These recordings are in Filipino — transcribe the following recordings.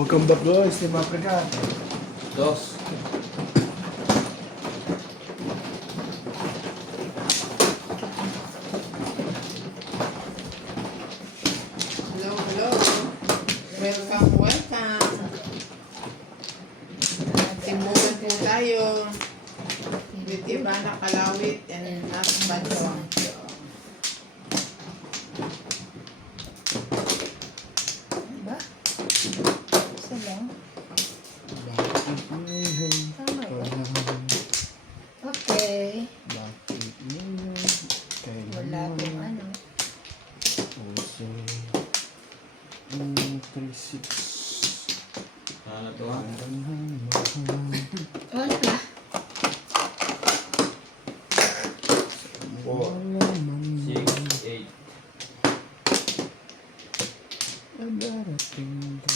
Welcome back guys, Team Africa. Dos. Hello, hello. Welcome, welcome. Timbugan po tayo. With Ivana Kalawit and Nat Banjong. Diba? Isa lang. Bakit ngayon? Tama yun. Okay. Bakit ngayon? Wala pong ano. Puso. 36. Ano to ha? Ano ba? 4, 6, 8. Darating ka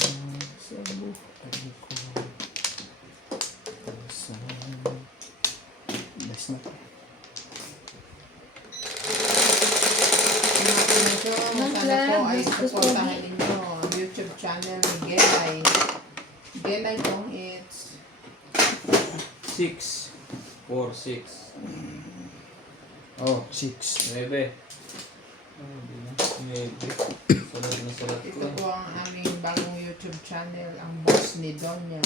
sa buhay ko. Best na. Sana po ay supportahan ninyo ang YouTube channel ni Gelay. Gelay pong it's 6. 4, 6. Oh, 6. 9. Oh, di na. 9. Salat na salat ko. ito po ang aming bagong YouTube channel, ang boss ni Donya.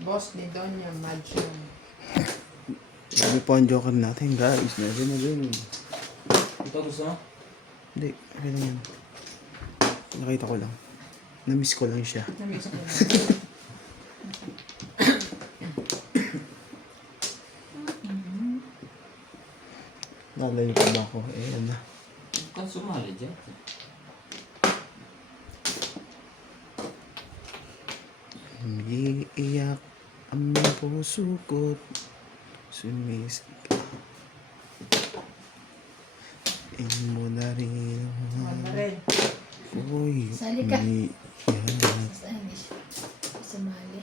Boss ni Donya Madjong. Sabi po ang joker natin guys. Never na rin. Ito gusto mo? Hindi, okay lang yan. Nakita ko lang. Na-miss ko lang siya. Namiss ko na. Lalayo pa ba ako? Eh, yan na. Kan sumali dyan. Umiiyak ang mga puso ko't sumisik. Mo na rin Ano rin? Uy, Sali ka. umiiyak. Sa English. Sumali.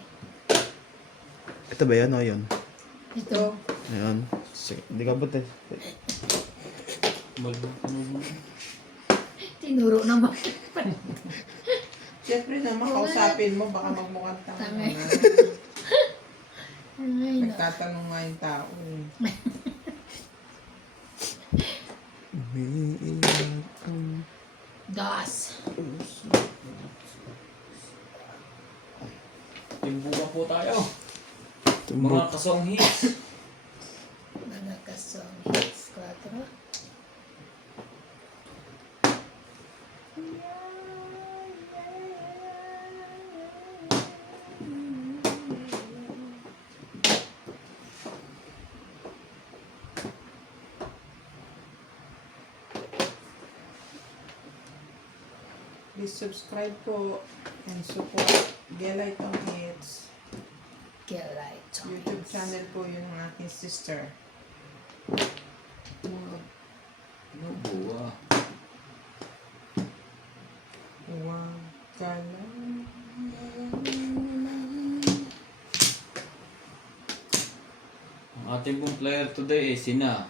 Ito ba yan o yun? Ito. Ayan. Sige, hindi ka ba't eh. Tinuro naman. Siyempre naman, kausapin mo, baka magmukhang tanga. Tanga. Ay, no. Nagtatanong nga yung tao eh. Umiiyak ang Das. puso. Timbugan po tayo. Tumbok. Mga kasong hits. Mga kasong hits. 4. Please subscribe po and support Gelay Tong Hits. Gelay. YouTube channel po yun ng aking sister. Ano buwa? Huwag ka lang. Ang ating pong player today ay sina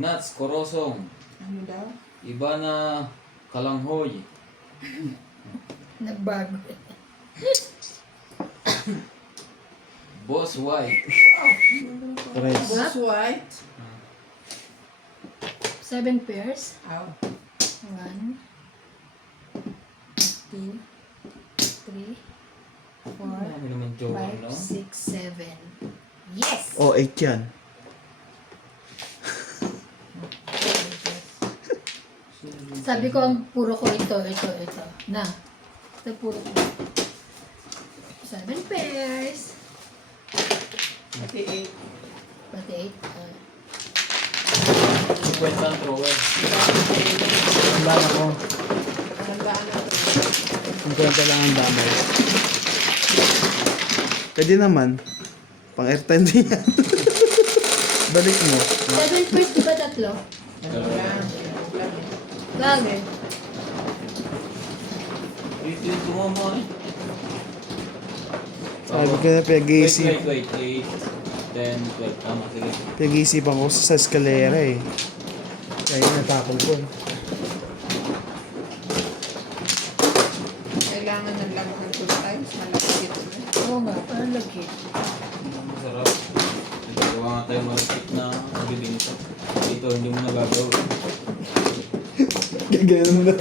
Nats Corosong, Ano daw? Ivana Kalanghoy, Nagbago. Boss White, Tres. Boss White. 7 pairs. Ow. 1, 2, 3, 4, Marami naman joke, 5, no? 6, 7. Yes! Oh, 8 yan. Sabi ko ang puro ko ito. Na. Ito puro ko. 7 pairs. Pati 8. Pati 8. 50 ang thrower. Tandaan ako. Tandaan na ito. Ang kwenta lang ang damay. Pwede naman. Pang airtime din yan. Balik mo. 7 pairs, di ba tatlo? Ano lang? Gag. Ito yung tumama eh. Sabi ko na pinag-iisip. Wait. 8, 10, 12. Tama, sige. Pinag-iisipan ko sa eskalera eh. Kaya natapon ko. Kailangan ng lamok Mas malapit na. Oo nga, parang lagi. Masarap. Nagagawa nga tayo malapit na bibinta. Dito, hindi mo nagagawin. Gagano mo na.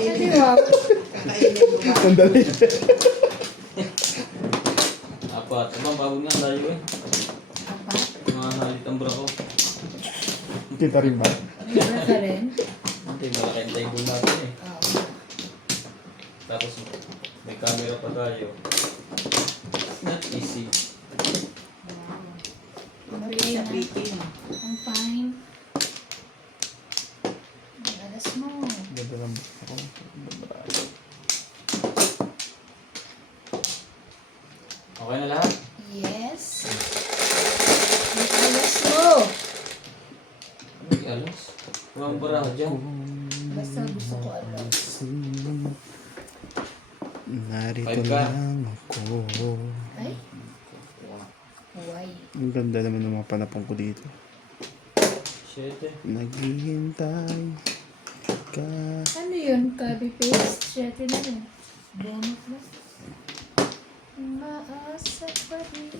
Hindi ba? Kakainin mo ba? Sandali. Apat. Abang, babog nga tayo eh. Apat? Mga halit ang bra ko. Kita rin ba? Wala ka rin? Hindi, malaki ang table natin eh. Oo. Tapos may camera pa tayo. It's not easy. Mabilis sa baking. I'm fine. Alas mo. Ganda lang ako. Okay na lahat? Yes. Ang alas mo. Ay, alas. Huwag bara ka dyan. Basta gusto ko alas. Narito Five ka. lang ako. Ay, Wow. why? Ang ganda naman ng mga panapong ko dito. Shit eh. Naghihintay ka. Ano yun? Copy paste? Siyete na rin. Bonus na. Maasa pa rin.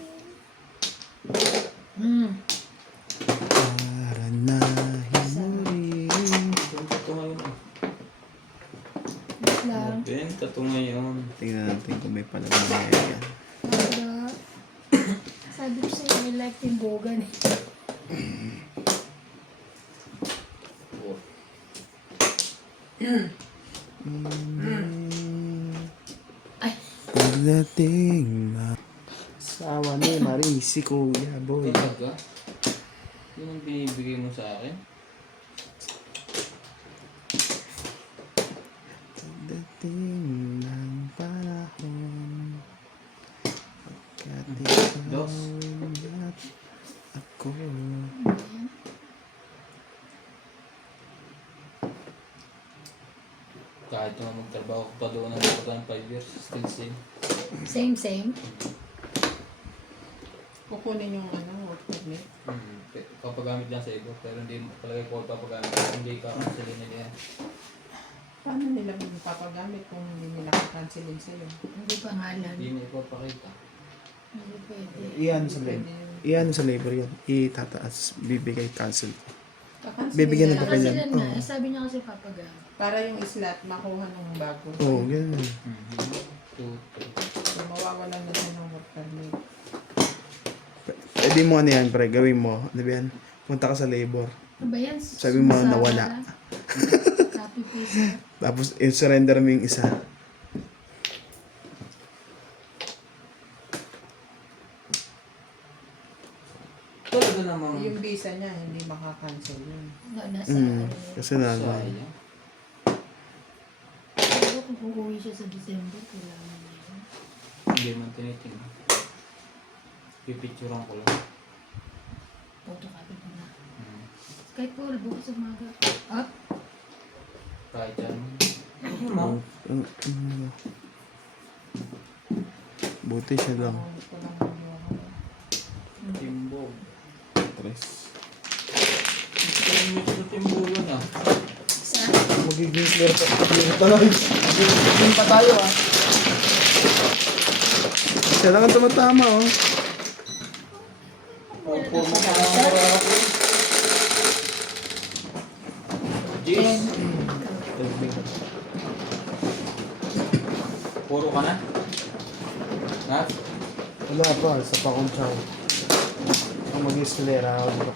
Para na himurin. Ito ngayon. Wait lang. Benta to ngayon. Tingnan natin kung may palagay na yan. Para. Sabi ko sa'yo, I like timbogan eh. Ay, Pagdating na sawa ni Marie si Kuya Boy. Talaga? Yun ang binibigay mo sa akin? Pagdating ng panahon pagkat Dos. ikaw at ako. Kahit naman magtrabaho ko pa doon ng mga 5 years, still same. same. Kukunin yung work permit. Papagamit lang sa iba, pero hindi mo palagay ko papagamit. Hindi ka kansilin nila yan. Paano nila papagamit kung hindi nila kakansilin sa'yo? Hindi pangalan. Hindi mo ipapakita. Hindi pwede. Iyan sa Pwede labor. yun. Iyan sa labor yan. Itataas. Bibigay cancel. Kakansilin Bibigyan nila ng papel yan. Kasi nga, Oo. sabi niya kasi papagamit. para yung slot makuha ng bago. Oo, ganun. 2, 3. So mawawalan na siya ng work permit. Pwede mo ano yan, pre. Gawin mo. Ano ba yan? Punta ka sa labor. Ano ba yan? Sabi mo, Sumasama nawala. na. Copy paste. Tapos, i-surrender mo yung isa. Talaga namang Yung visa niya, hindi makakancel yun. Nasa Kasi na, sayang. Pero kung uuwi siya sa December, kailangan niya yun. Hindi man tinitingnan. Pipicturean ko lang. Photocopy ko na. Hmm. Kahit po, bukas umaga. Up. Kahit yan. Ma'am. buti siya lang. Ito lang ang buwan. Timbog. Tres. Kaya mo sa timbulan ah. Sa? Magiging clear pa. Clear pa lang. Magiging pa tayo ah. Siya lang ang tumatama oh. Opo, makakawala ako. Jeez. Puro ka na? Ha? Wala pa, sa pakong chow. Ang mag-escalera ako dito.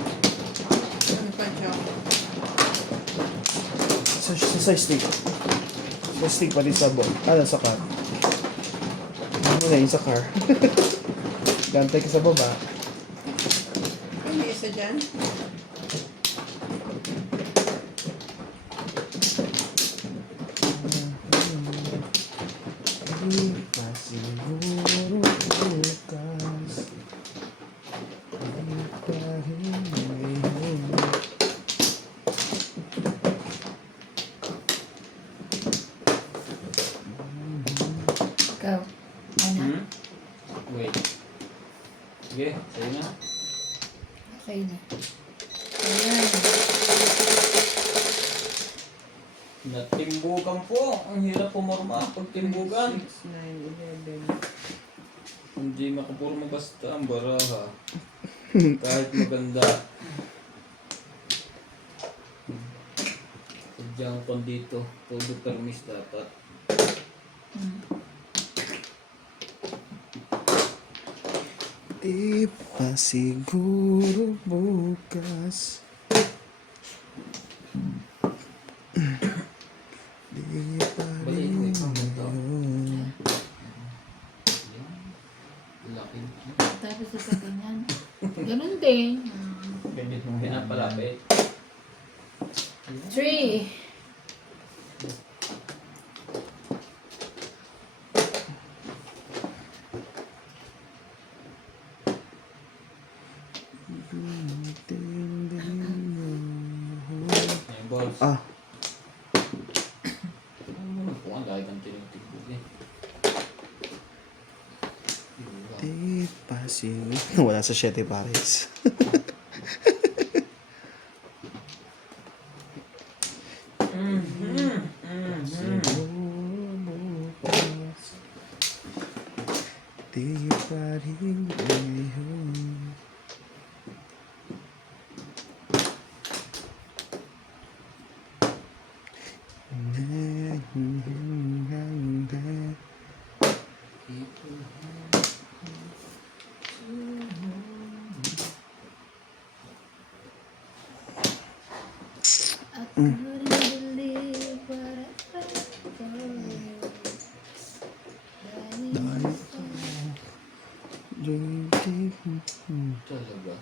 Ano pa siya? Sa stick. Sa stick pati sa ball. Sa car. Ano na yun sa car? Gantay ka sa baba. Ay, may isa dyan? Di pa siguro bukas. Di pa rin ngayon. Ikaw. Ano? Hmm? Wait. Sige, sa'yo na. Okay na. Ayan. Natimbugan po. Ang hirap pumorma pag timbugan. 6, 9, 11. Hindi makapurma basta ang baraha. Kahit maganda. Sadyang kon dito. Todo permis dapat. Di pa siguro bukas. Di pa Balik mo rin ikaw mo to. ngayon. Laki. Tapos sa ganyan. Ganun din. Pwede mong pinapalapit. 3. Yung balls. Ah, Ano mo na po ang lagi kang tinitigbog eh. di pa siguro. Wala sa 7 pares. Siguro bukas. Di pa rin ngayon. I couldn't believe what I felt. Dahil Talaga.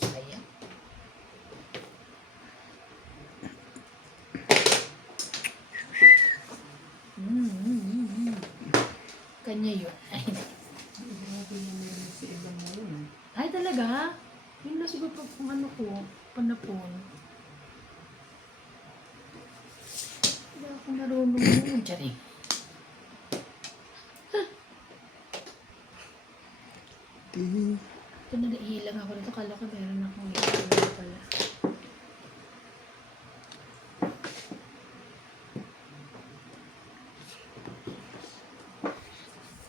Sayang. Kanya yun. Grabe naman si ibang ngayon. Ay, talaga? Yun na siguro kung ano ko, panapon. Wala akong marunong mo dyan eh. di Ito na naihilang ako dito. Kala ko meron akong ihilang pala.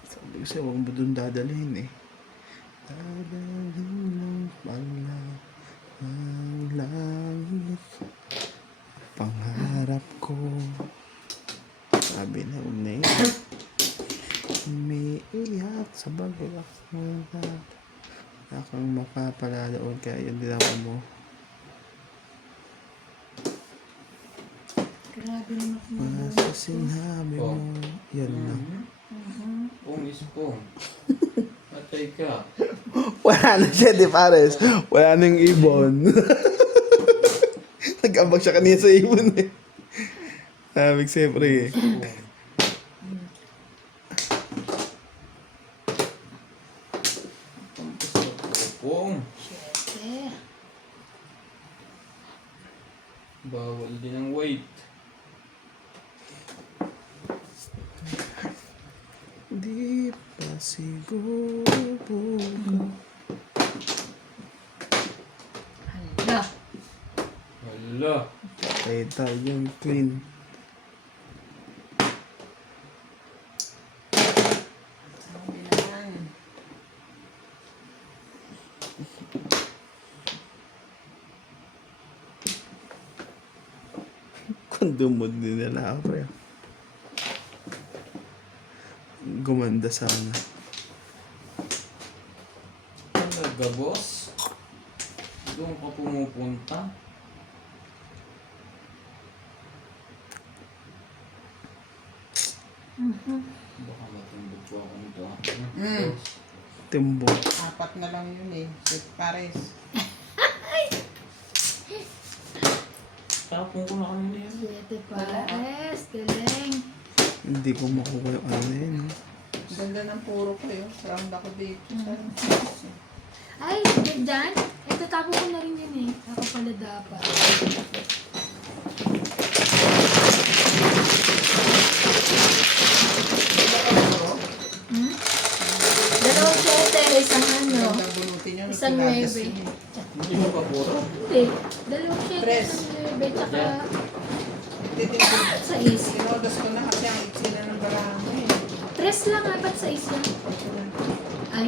sabi ko sa'yo, huwag mo doon dadalhin eh. Dadalhin lang pala ang langit. Pangarap ko. Sabi na unay. Umiiyak sa bagak mga akang mapapalalood kaya yun din ako mo. Grabe naman ako Mga sa sinabi mo. Yan lang. Miss po. Patay ka. Wala na siya, di pares. Wala na yung ibon. Nag-ambag siya kanina sa ibon eh. Sabi siyempre eh. Pong. Siyete. Bawal din ang weight. Di pa siguro bukas. Hala. Hala. Kaya tayo yung queen. Sabi naman. Kung dumod din nila ako eh. Gumanda sana. Talaga, boss? Doon ka pumupunta? Baka matimbog ko ako nito. Timbo. 4 na lang yun eh. Si Pares. Tapon ko na kanina yun. Siyete pares. Galing. Hindi ko makuha yung ano na yun. Ganda ng puro ko yun. Round ako dito. Ay, dyan. Ito, tapo ko na rin yun eh. Ako pala dapat. Hmm? Dalawang siyete, isang ano. Ganda bunutin yun. Isang Pilates nuebe. yun eh. Hindi mo pa puro? Hindi. Dalawang siyete, Tres. isang nuebe, tsaka nagtitindig. Sa is. Sinodos ko na kasi ang iksi na ng barahan mo eh. Tres lang nga, ba't sa is yan? Ay.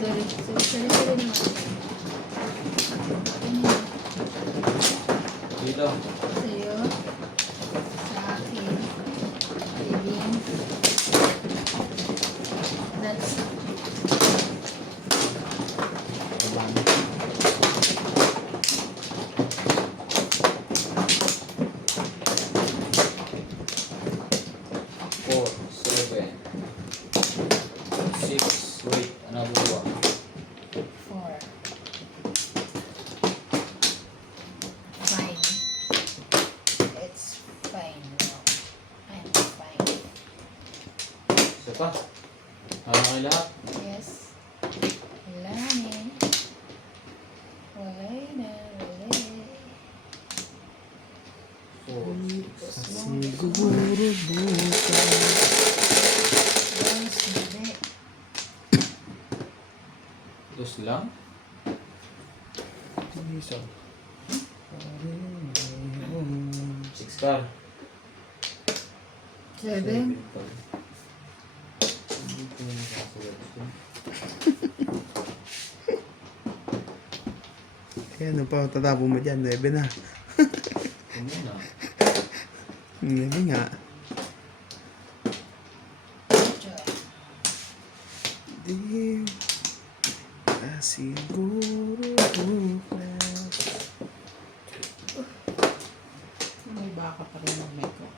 Sorry. Sorry naman. Dito. Sa'yo. Sa akin. Living. That's Four, seven, six, wait, another one. 4. Fine. It's fine now. I'm fine. Isa pa. Ano kayo lahat? Yes. Wala na. Wala na. Wala. Four, Siguro bukas. Yes, hindi. dos lang? Isa. Six car. 7. pa. Hindi ko na nakasulat ito. Kaya ano pa, tatapon mo dyan, 9 na. Ito muna. 9 nga. Di siguro bukas. May baka pa rin ng makeup.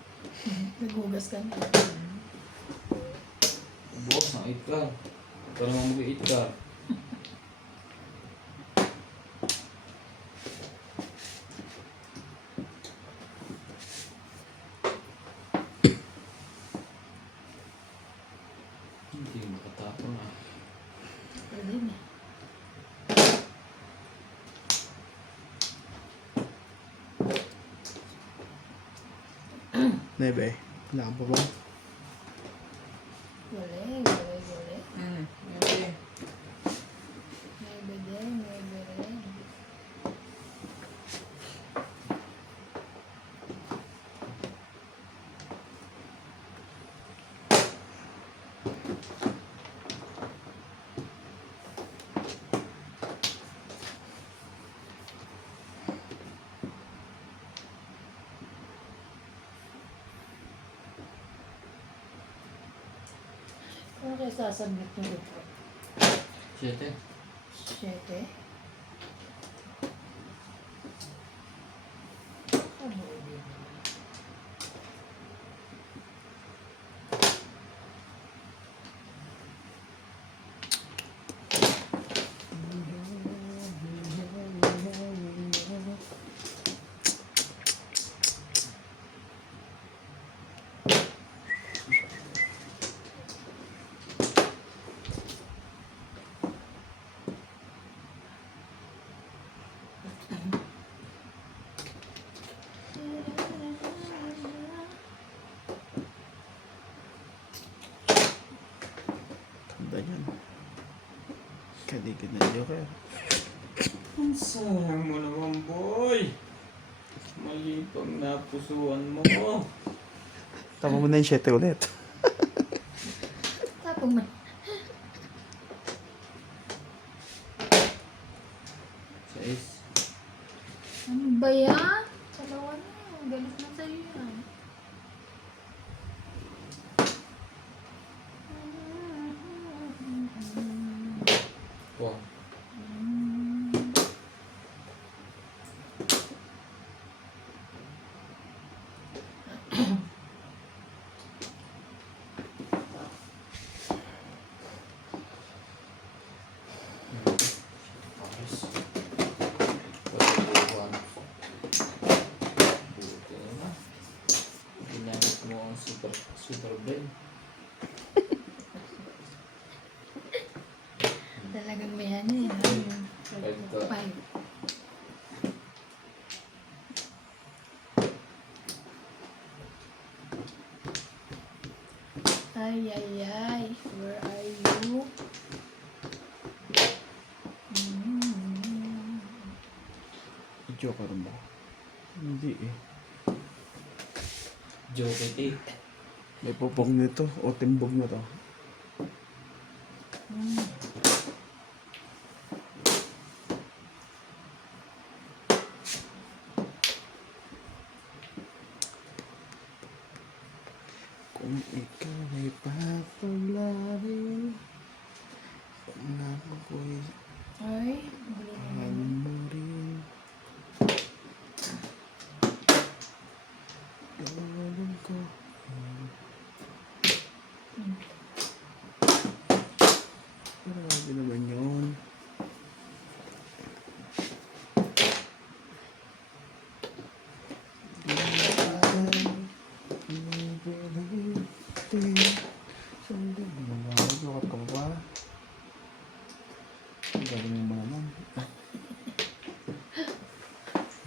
Naghugas ka na. Bukas na 8 car. Ito naman mag-8 car. Hindi makatapon ah. Pwede na. Nebe, wala ka pa ba? Wala. Okay. Maybe din. Maybe rin. Ano kayo sasabit ng report? 7. 7? Ano ulit? Tanda yan. Kaligid na joker. Ang sayang mo naman, boy. Mali pang napusuan mo. Tama mo na yung 7 ulit. Tapong man. 6. Ano ba yan? Dalawa na. Galit na sa'yo yan. Four. Ginamit mo ang super brain. Talagang may ano eh. Five ka. 5. Ay, ay, ay. Where are you? Joker ba? Hindi eh. Jokity. May pupok nito o timbog na to. Kung ikaw ay papaglarin, pangako ko'y Ay, gulo naman. mahal mo rin. Alam ko. Grabe naman yun.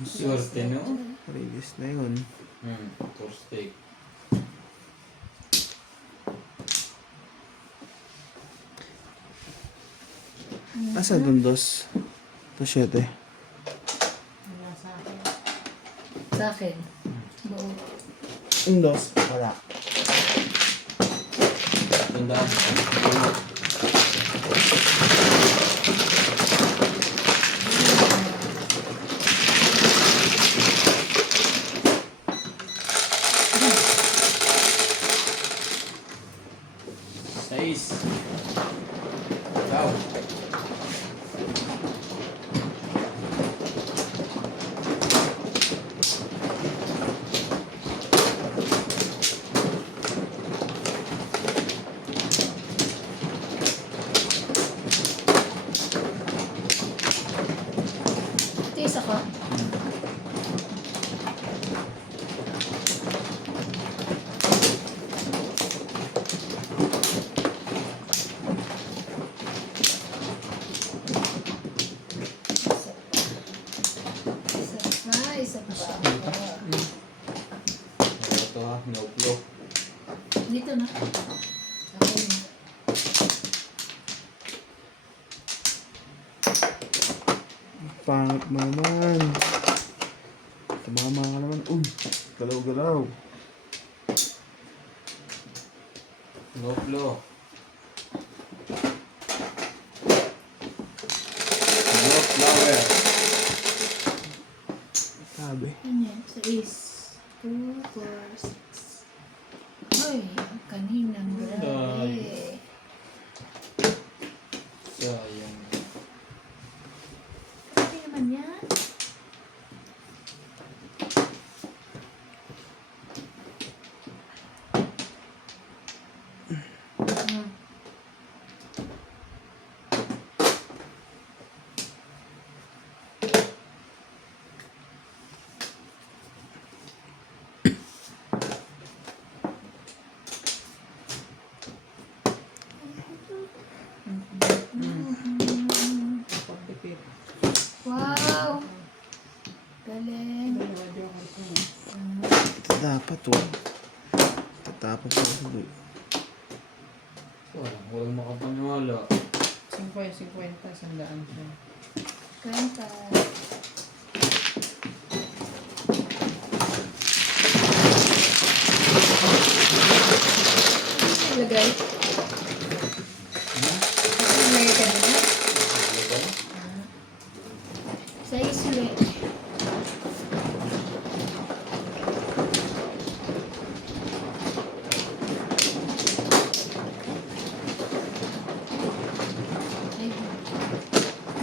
Swerte, no? Release na yun. Thursday. Asa dun dos? To 7. Wala sa akin. Sa akin. Buo. Yung dos? Wala. Tandaan. Sais. Ikaw. Ito isa ka. Isa pa. Ito ha, no flow. Dito na. Okay na. Pangit mo naman. Tumama ka naman. Galaw-galaw. No flow. No flower. Sabi. Ano yan? Sa is. 2, 4, 6. Ay, ang kaninang grabe. Sayang. Grabe naman yan. Pagtipid. Wow! Galing. Dalawa joker ko. Dapat tatapos ako sa doon. Walang makapaniwala. 50, sandaan siya. Kanta. Lagay. Lagay ka na. Sa isle. Ay,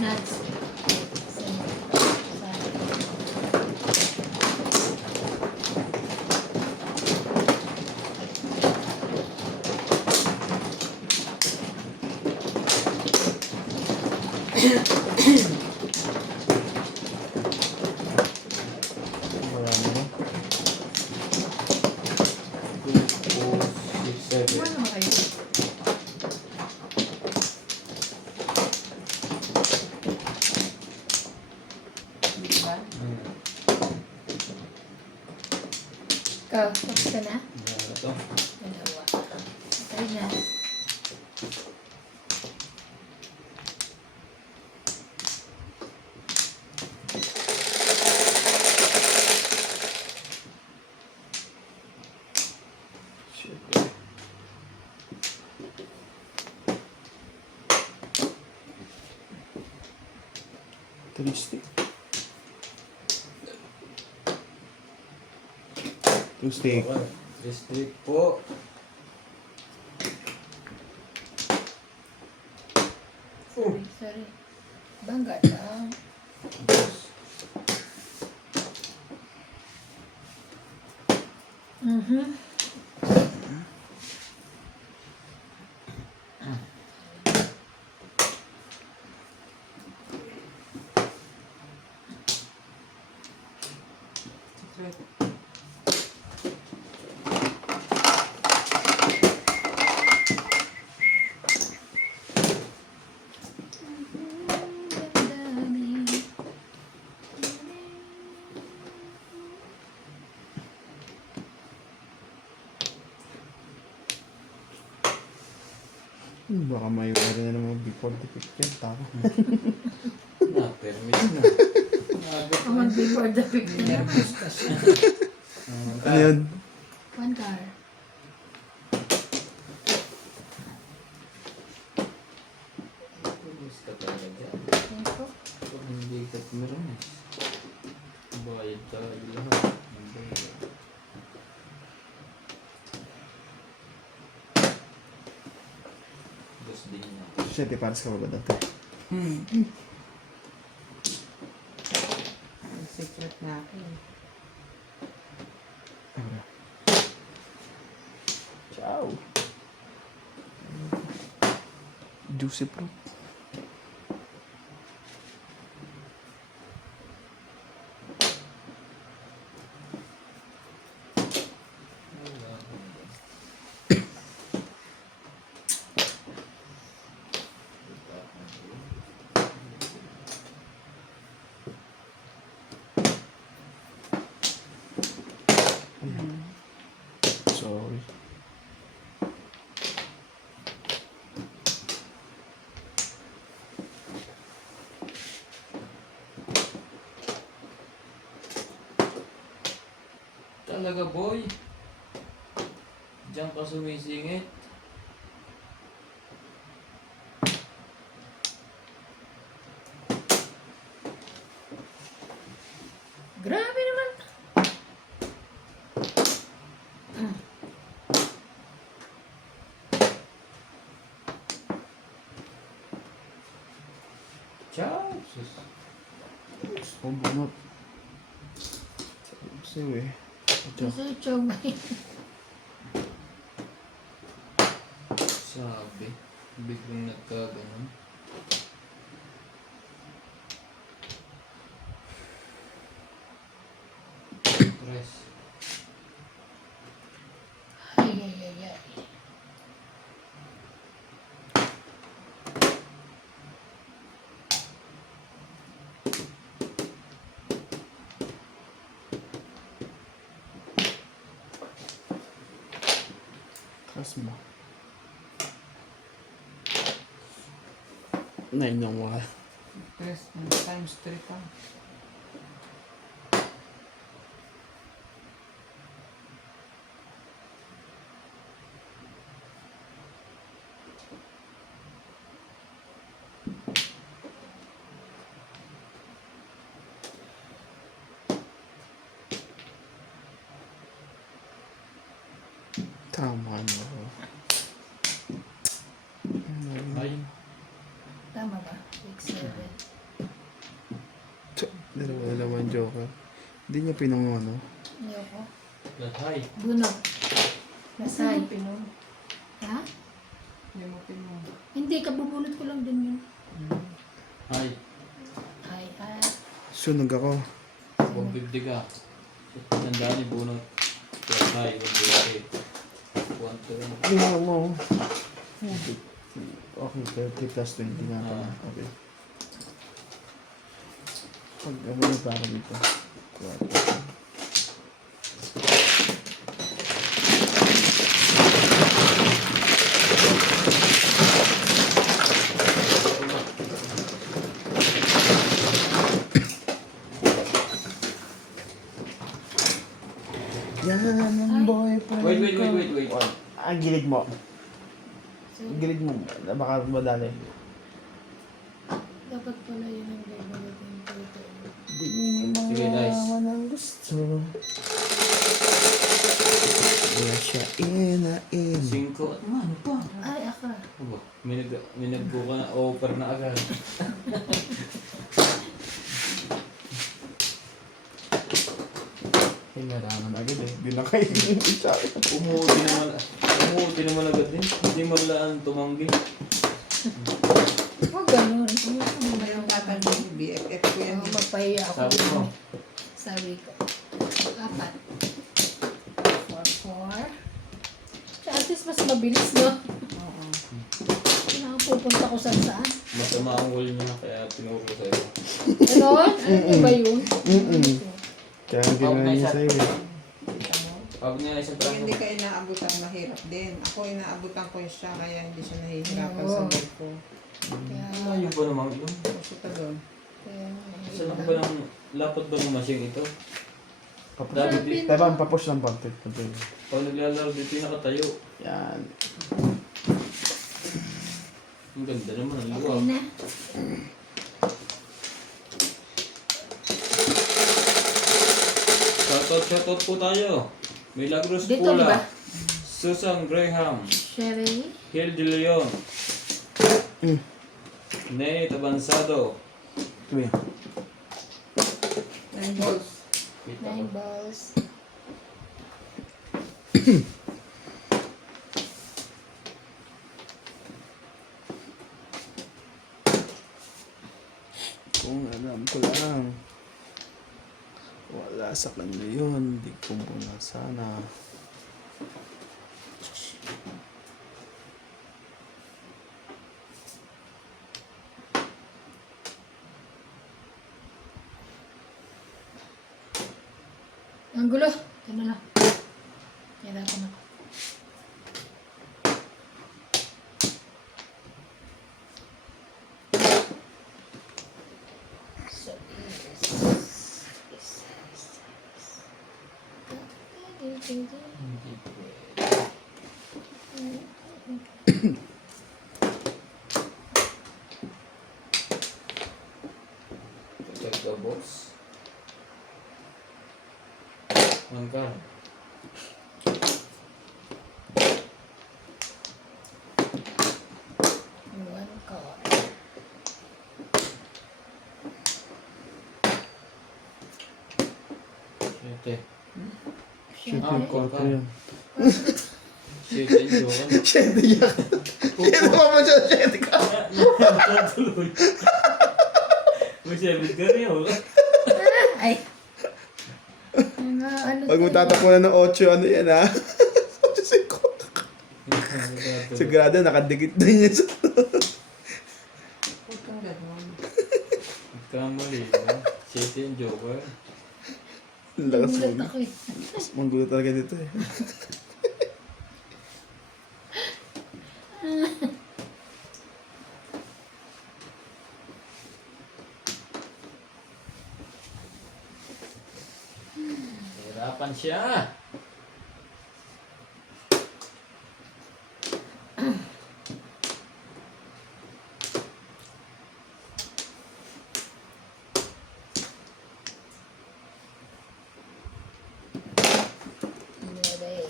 nuts. Marami na. 2, 4, 6, 7. Ano ba kayo? Diba? Ikaw, tapos ka na? Ito. Dalawa. Okay na. 3 stick. 2 stick. Okay. District po. Sorry. Bangga lang. Mhm. Secret. Baka may wala na naman before defect yan. Tama. Na, permit na. Ang before the pick na naman. Ano yun? One car. Pulis ka talaga dyan. Thank you. Pag hindi ka pumirmes. Bayad tayo lahat. Ang bayad. Dos din na. 7 pares ka ba ba dati? Ang secret natin. Abra. Ciao. Juicy fruit. Sorry. Talaga boy. Diyan ka sumisingit. Grabe naman. Ciao. Sus. Oh, bunot. Sabi eh. Ito. Gusto yung chomay. Sabi. Biglang nagkaganon. Tres. Ay, ay, ay, ay. Trust mo. 9 yung wala. Tres, times 3 pa. Tama mo. Ay. Tama ba? Week 7. Dalawa na naman joker. Hindi niya pinangono. Ayoko. Latay. Bunot. Nasay. Hindi mo pinom. Ha? Hindi mo pinom. Hindi, kabubunot ko lang din yun. Ay. Ay, Sunog ako. 150 ka. Tandaan ni bunot. Latay. 150. 120. Tingnan mo. Okay, 30 plus 20 na pala. Okay. Pag ano na para dito. Yan ang boyfriend Wait. ko. Ang gilid mo. so, Gilid mo. Baka madali. dapat pala yun ang gagawin ko. Sige, guys. Ang gusto. Wala siya inain. 5 at ano pa? Ay, ako. Aba, minaggo ka na, offer na agad. Hinarangan agad eh. Di na kayo siya. Umuuti naman agad din. Hindi mo laan tumanggi. Huwag ganun. Ano yung tatanungin? BFF ko yan. Magpahiya ako. Sabi mo. Sabi ko. 4. 4. At least mas mabilis, no? Oo. Pupunta ko saan. Masama ang wall niya, kaya tinuro ko sa'yo. Ano? Ano ba yun? Kaya hindi na niya sa'yo eh. Kita mo? Pag niya isang Kung trapo. hindi ka inaabutan, mahirap din. Ako inaabutan ko siya, kaya hindi siya nahihirapan sa Oo. bed ko. Kaya, Ayaw ba naman ito? Gusto ka doon. kaya, Saan ba ng lapot ba ng machine ito? Papush. Taban, papush lang konti. Pag naglalaro dito yung nakatayo. Yan. Ang ganda naman ang okay luwag. na. Shoutout po tayo. Milagros Dito, di ba? Pula. Susan Graham. Sherry. Hill de Leon. Mm. Nate Abansado. Ito yan. 9 balls. 9 balls. Kung alam ko lang. Wala sa kanya yun. Di ko muna sana. Ang gulo. Ito na lang. Hirapan ako. So, Check the box. One card. one card. Siyete. Shit, Ah, yung call kwarto ka. yan. Siyete yung joke. Siyete yan. Kaya naman mo siya, siyete ka. Nakatuloy. May 7 ka rin ako. Ay. Ano Pag mo tatapunan ng 8, ano yan ha? 8-5. Sigurado, nakadikit na niya sa... Huwag kang gano'n. Kamali. No? Siyete yung joker. Ang lakas Nagulat mo. ako eh. Manggulo talaga dito eh. Hirapan siya. Nueve.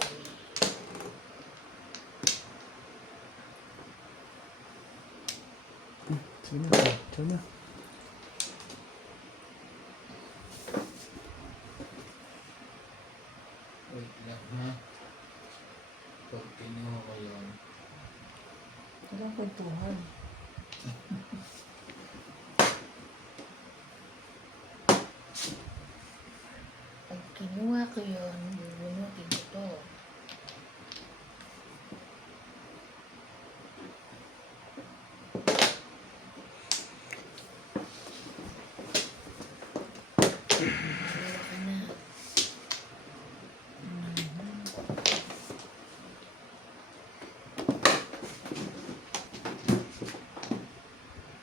Sige na, sige na. Wait lang ha. Pag kinuha ko yun. Walang kwentuhan. Pag kinuha ko yun, bubunutin ko to. Wala ka na.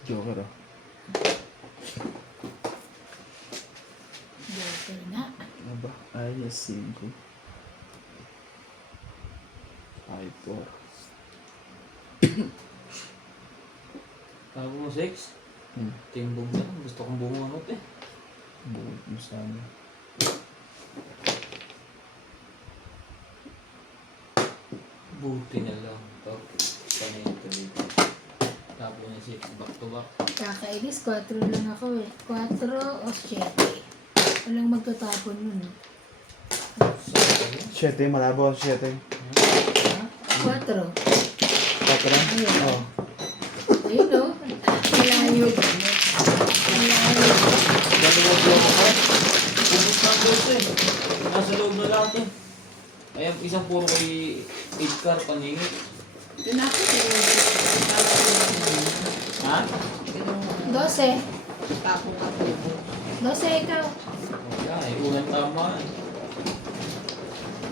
Joker oh. Joker na. Ano ba? Ay, 5. Ay, 4. Tago mo 6? Hmm. Timbong na. Gusto kong bumangot eh. Buot mo sana. Buti na lang. Panay ito dito. Tapos na si back to back. Kakainis, 4 lang ako eh. 4 o 7. Walang magtatapon nun. Sa 7, malabo ang 7. Ha? 4. Patra? Ayun. Oo. Ayun o. Malayo. Malayo. Dami mo blow ako. Ubus na ang blow eh. Nasa loob na lahat eh. Ay, ang isang puro kay 8 car paningit. Tinapos yung Ha? 12. tapong katubo. 12 ikaw. Wala eh. Unang tama eh.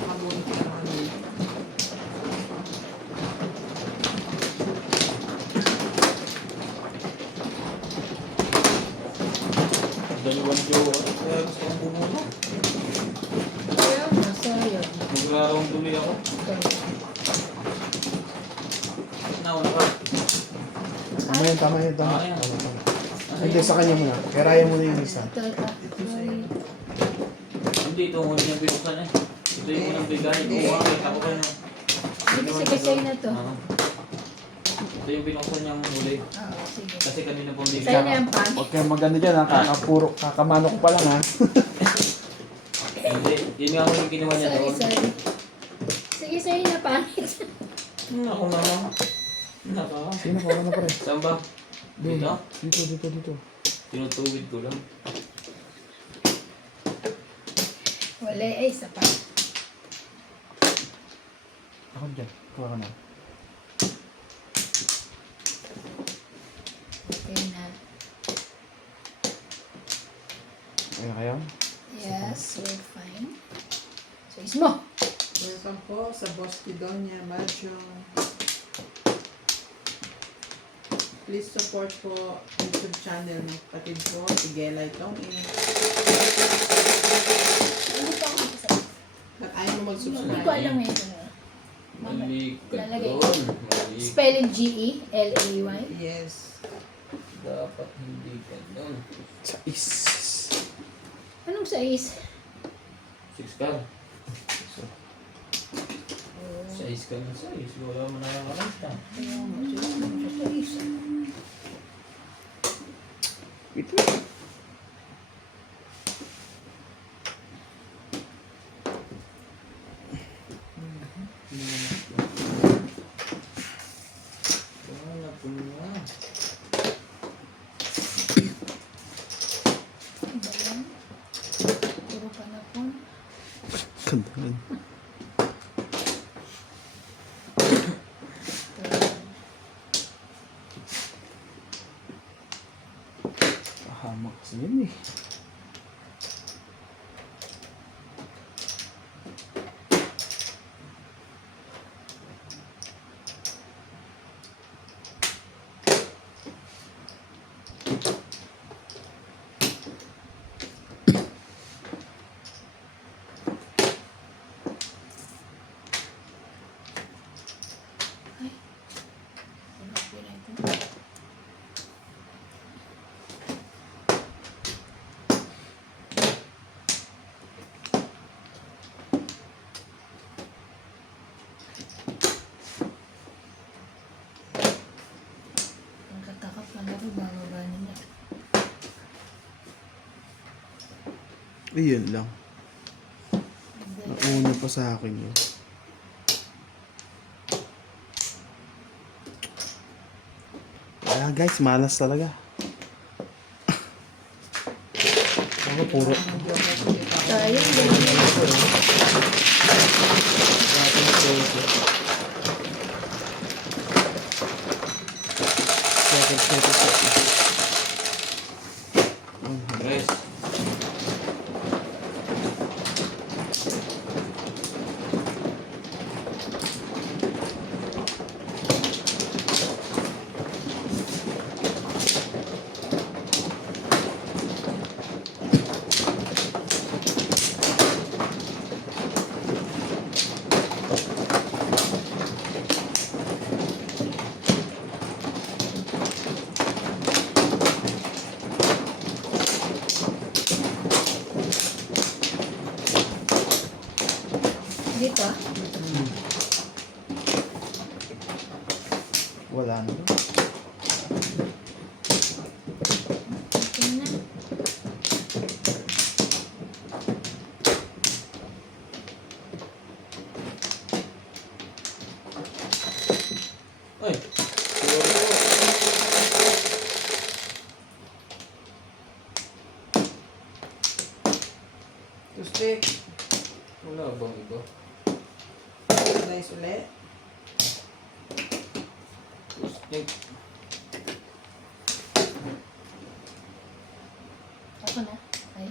Mabuti ka naman dito. Dalawang blow. Kaya gusto kong bumuno. Kaya, masaya. Magra-round tuloy ako. Nauna ka. Tama yan, tama yan, tama. Ah, yan. Tama, tama. Hindi, sa kanya muna. Kaya raya mo na yung isa. Ito. Sorry. Hindi, ito ang huli niyang binuksan eh. Ito yung unang bigay. Kuha, kita ko kayo. Hindi, sige, sa'yo na to. Ito yung binuksan niyang huli. Oo, sige. Kasi kanina pong Sa'yo bigay. na yung pan. Huwag kayong maganda dyan ha. Kakamano ko pa lang ha. Hindi, yun nga yung ginawa niya Sorry, doon. sorry. Sige, sa'yo na pangit. Ako naman. Naka. Sino pa? Ano pa rin? Saan ba? Dito? Dito. Tinutuwid ko lang. Wala eh, isa pa. Ako dyan. Kuha ka na. Okay na. Ayan kayo? Yes, we're fine. So, ismo. Welcome po sa Boss Kidonia Macho. Please support po YouTube channel ng kapatid ko, si Gelay Tong. Hindi pa ako magsasabi. At ayaw mo Hindi ko mag-subscribe. alam eh. Mali ka Lalagay. doon. Mali. Spelling G-E-L-A-Y. Yes. Dapat hindi ka doon. Sa is. Anong sais? 6 ka. 6 ka na 6. Wala mo nakakalasta. Ito. Wala po na. Dalang. Puro panapon. Kandahan. Pahamak kasi yun eh. Ang katakap na laro, bababa nila. Ayun lang. Nauna pa sa akin yun. Kaya guys, malas talaga. Ako puro. Sayang, ganyan. Rest. Dito? Wala na. Okay na. Ay! Toothpick. Wala bang iba? Nice ulit. Stick. Ako na. Ay.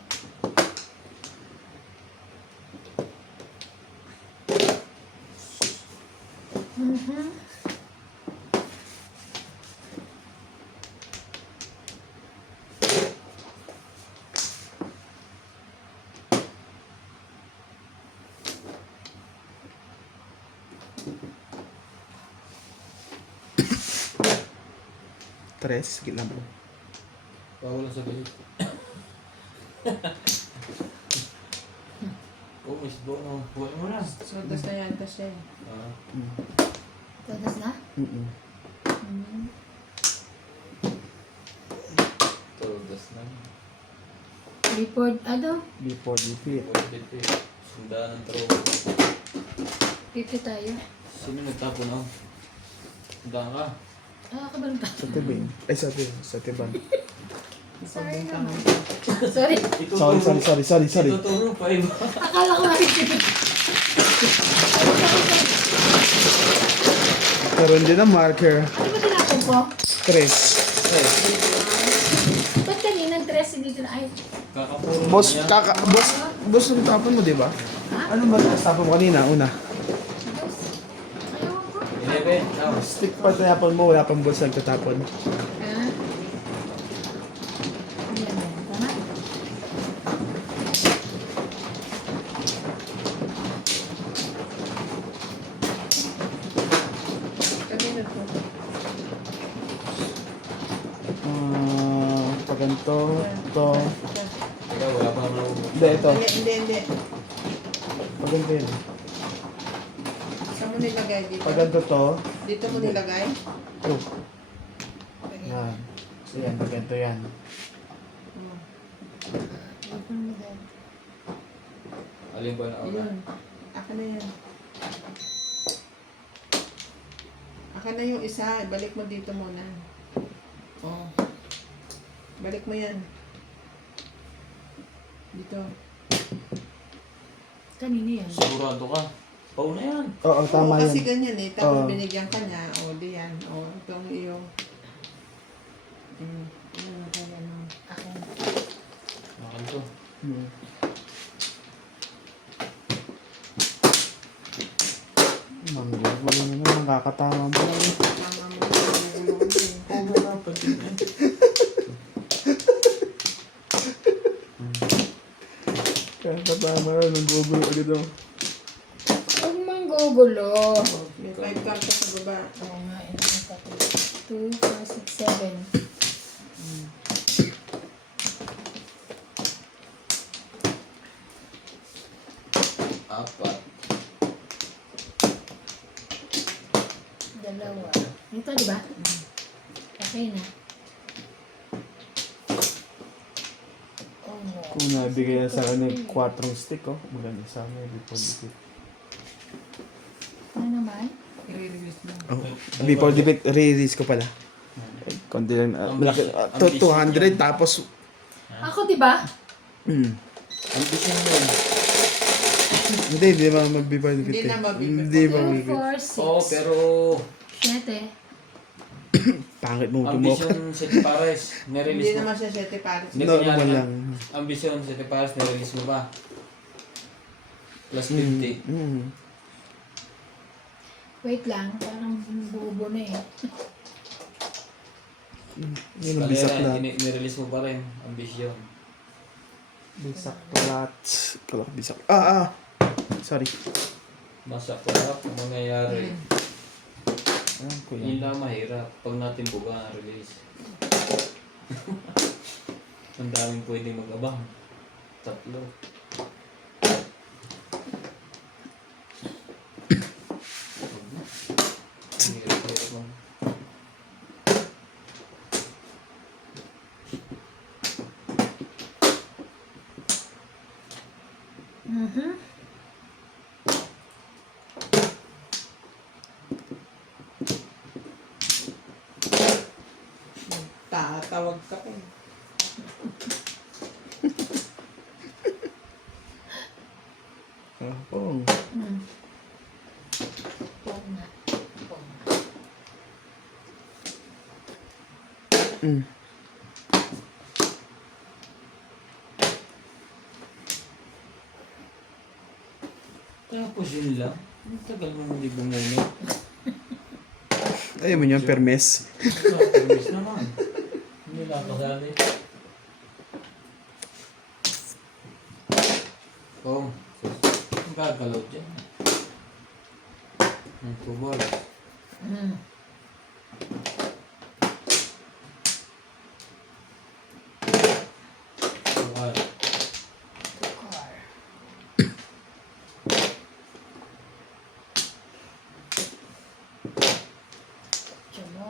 Mhm. Tres, sige lang po. Bawal ang sabihin. Oh, Miss Bo, no. Buhay mo na. So, tas na yan, tas yan. Ah, Todas na? Mm-mm. Mm. todas na. Report, ano? Before defeat. Dito eh. Sundaan ng tropa. Dito tayo. Sino nagtapon ako? Sundaan ka. Ah, kabalita. Sa tibing. Ay, sa tiban. Sorry Pagbunta naman. mo. Sorry. Sorry. Ituturo pa iba. Akala ko nakikita. Karoon din ang marker. Ano ba tinapon ko? Tres. Ba't kanina dress dito na? Ay, Kakapuro Boss, niya. boss yung tapon mo, di ba? Ano ba yung tapon mo kanina, una? ayaw ko. 11. Now. Stick pa tinapon mo, wala pang boss nagtatapon. Ah. Ayan na. Tama? Kanina to. Pag ganito, ito. Teka, wala pa naman ako. Hindi, ito. Hindi. Pag ganito yun. Saan mo nilagay dito? Pag ganito to, Dito mo nilagay? ito. Yan. So yan, pag ganito yan. Hmm. Open mo din. Alin ba na una? Yun. Aka na yan. Aka na yung isa. Balik mo dito muna. Oh. Balik mo yan. Dito. Kanina yan. Sigurado ka. Pauna yan. Oo, tama Kasi yan. ganyan eh. Tapos Oo. binigyan ka niya. O, di yan. O, itong iyong... Ano na tayo, ano? Ako. Akin to. Hmm. Manggo, wala naman, nakakatawa mo. Tama mo. Gulong eh. Oo, wala pa din eh. Nakakatawa mo, nag-google ulit ako. Huwag manggugulo. May 5 cards sa baba. Oo nga, ito na tayo. 2, 4, 6, 7. Apat. Dalawa. Ito, di ba? Okay na. Oh, no. Kung nabigay na sa akin ng 4 stick, oh. Maganda sa akin, before defeat. Ano naman? I-release mo. Oh, before defeat, re-release ko pala. Konti lang, malaki, 200, tapos, Ako, di ba? Ambition mo yun. hindi ba mag-before defeat Hindi eh. na mag-before. Hindi ba 2, mag-before? 4, 6. Oo, pero... 7. Pangit mo tumok. Ambition City Pares. Hindi Nirelease mo. naman siya 7 pares. Hindi, Normal kunyari, lang. Ambition City Pares, nirelease mo ba? Plus 50. Wait lang, parang bubo na eh. Yun ang bisak na. Nirelease mo pa rin. Ambition. Bisak plat. Kalak bisak. Sorry. Masa pa kung mangyayari. Ayan ko Yun yan. lang mahirap. Pag natin buga ang release. Ang daming pwedeng mag-abang. 3. Nagtatawag ka pa. Kapong. Hmm. Pong nga. Pong. Mm. Tapos yun lang. Ang tagal mo hindi bumunot. Ayaw mo niyan, permes. Permis naman. Hindi lang kasali. Oh, ang gagalaw dyan. Ang tubol. Hmm. Tukar. Tukar. Tsumo.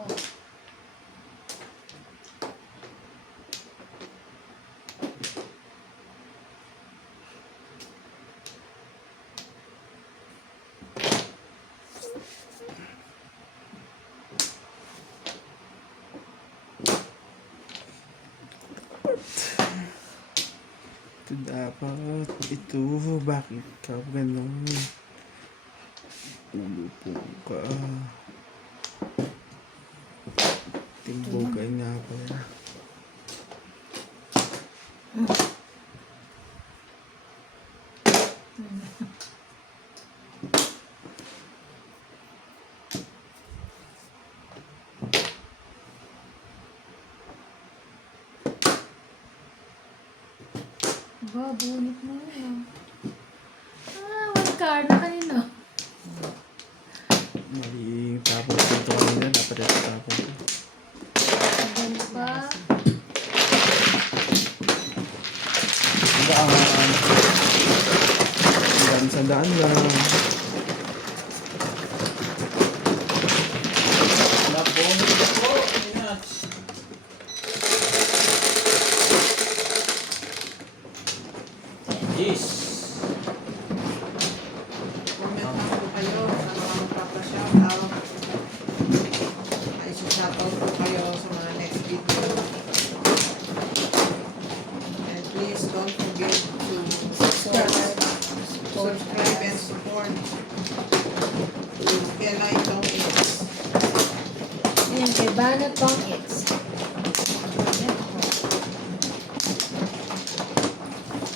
Ito dapat. Ito. Bakit ka ganun? Ulo po ka. Timbogay nga pala. Ba, bunit mo yun. Ah, one card na kanino. Mali yung tapos dito kanina. Dapat ito tapos. Again pa. Sandaan lang. Nabunot ko. Inats. Yes. Comment lang po kayo sa mga magpapa-shoutout. Ay, shoutout po kayo sa mga next video. And please don't forget to subscribe and support to Kelay Tongits. Ayan, kay Banat Pong X.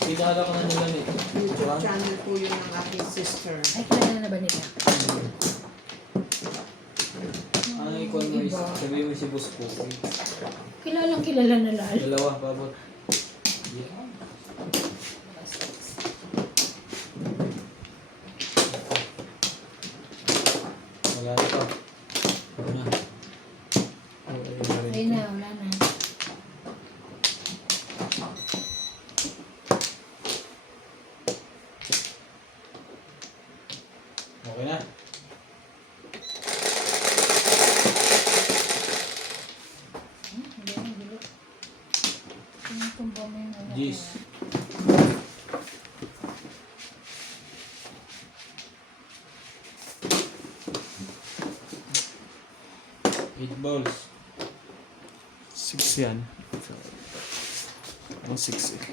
Pinala ka na nila ni. YouTube channel po yun ng aking sister. Ay, kilala na ba nila? Ang ikon mo is, sabihin mo si Boss Cookie. Kilalang kilala na lalo. Dalawa, babot. Yeah. Wala na pa. Ano na? Ay na, wala na. Okay na? Hindi na, hindi. Tumba mo yung ano. Jeez. Eight balls. 6 yan. Ang 6 eh.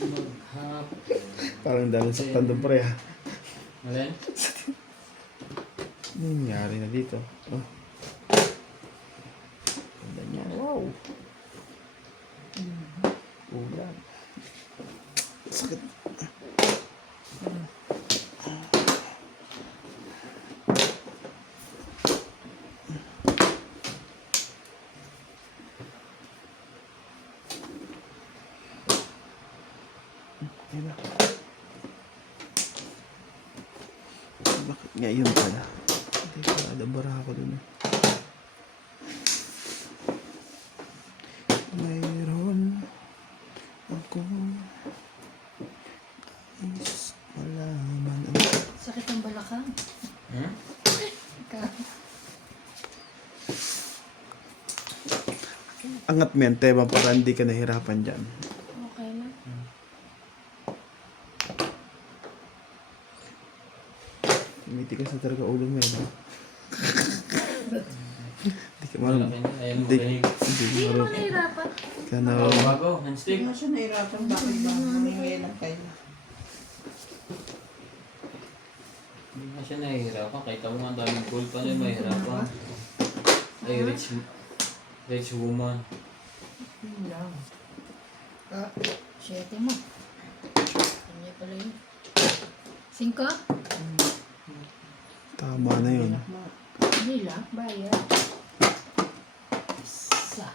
Maghap. Parang dahil sa doon pre ha. Alin? Ano nangyari na dito? Oh. Ganda niya. Wow. Ulan. Sakit. Ayun na. Bakit ngayon pala? Hindi ko adabara ako dun eh. Mayroon ako is malaman ang Sakit ang balakang. Hmm? Ikaw. angat mo yan, tema, para hindi ka nahirapan dyan. Okay lang. Tumitigas na talaga ulo mo yun. Hindi ka marunong. Malaki na. Ayan mo Hindi, kanig. hindi Hindi mo marunong. nahirapan. Ka na, Bago, handstick. Hindi mo siya nahirapan. Bakit ba? Mamingi lang kayo. Hindi na siya nahihirapan. Kahit ako nga ang daming gold pa niya, mahirapan. Ay, rich woman. Yun lang. Ah, 7 mo. Kanya pala yun. 5? tama na yun. Anak mo. Hindi lang, bayad. Isa.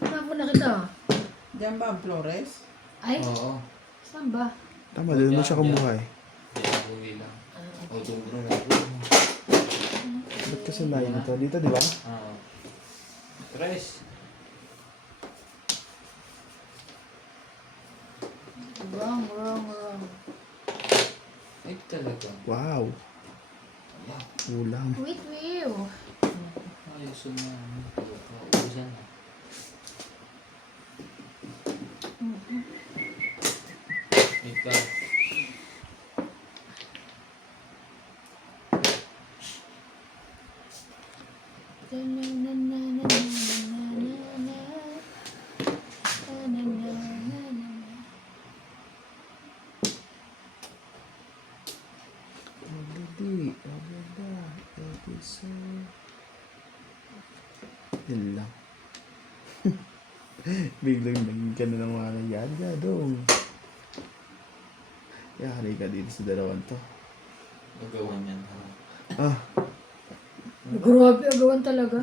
Hanapon na kita. Diyan ba ang Flores? Ay, Oo. saan ba? Tama, doon mo siya kumuha eh. Hindi ako bilang. Ah, O, tumbro na ako. Ba't kasi layo nito? Dito, di ba? Oo. Tres. wrong. Ay, talaga. Wow, Yeah. kulang. Wait, Will. Ayos na. Paubusan na. Ikaw. Maganda, episode. Yun lang. Biglang naging ka na ng mga nagyaga dong. Yari ka dito sa dalawang to. Magawan yan. Ha? Ah, Grabe, agawan talaga.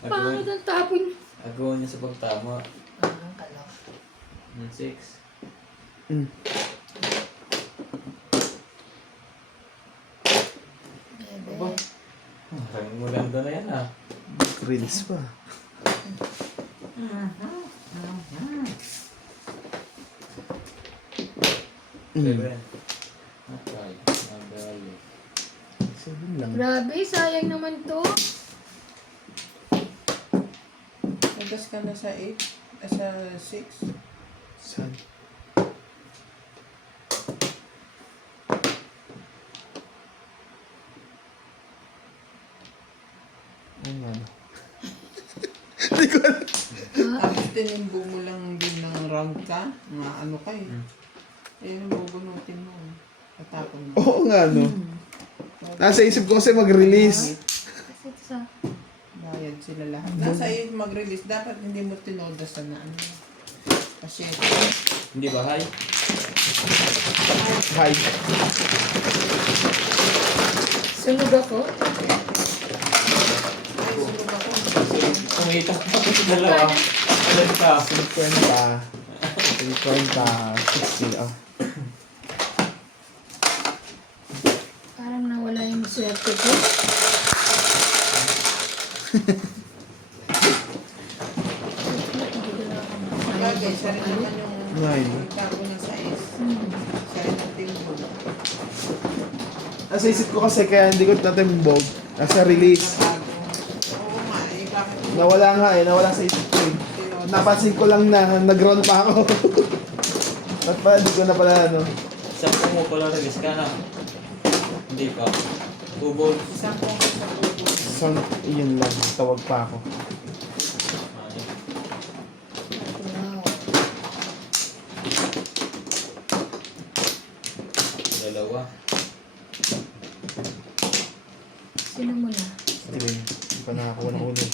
Agawan, Pangit ang tapon. agawan niya sa pagtama. Ah, kalaw. Ng 6. mm. Bebe. Aba. Maraming maganda na yan ah. Reels pa. Mm. 7. Okay. Madali. 7 lang. Grabe, sayang naman to. Nagas ka na sa 8? Sa 6? Sad. Ano ano? Hindi ko alam. Tapos tinimbo mo lang din ng round ka? Nga ano ka eh. Eh, bubunutin mo. Tatapon mo. Oo nga no. Nasa isip ko kasi mag-release. Kasi ito sa... Bayad sila lahat. Nasa iyo mag-release. Dapat hindi mo tinoda sa na ano. Kasi, Hindi ba, hay? Hi. Sunog ako. ay, sunog ako. Kumita pa sa dalawa. Alam ka. 50. 60. Ah. Parang nawala yung swerte ko. Bagay, sa rin naman yung Nine. tapo ng size. Sa rin ang timbo. Nasa isip ko kasi kaya hindi ko natimbog. Nasa release. Bago. Oo nga, eh, bakit mo Nawala nga eh. Nawala sa isip ko eh. tinoda? Napansin ko lang na nag-round pa ako. At pala hindi ko na pala ano. Isang po mo pala release ka na. Hindi pa. Bubol. Isang pong sa tubo. Isang iyon lang. Tawag pa ako. Ay, Wow. dalawa. Sino mo na? Sige. Hindi pa nakakuha ng ulo.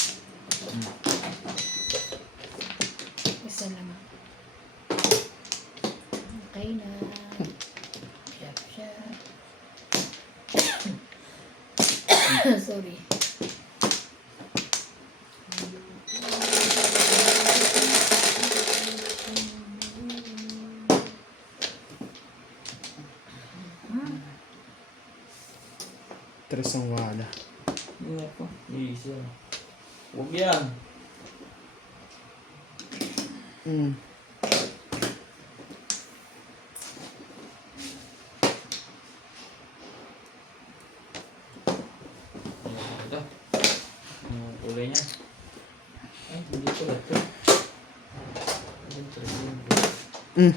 Isa lang. Okay na. Shop, shop. Sorry. Tres ang wala. Hindi ako. Easy yan. Huwag yan. Mm. Ito. Yung kulay niya. Ay, hindi ko ito. Mm.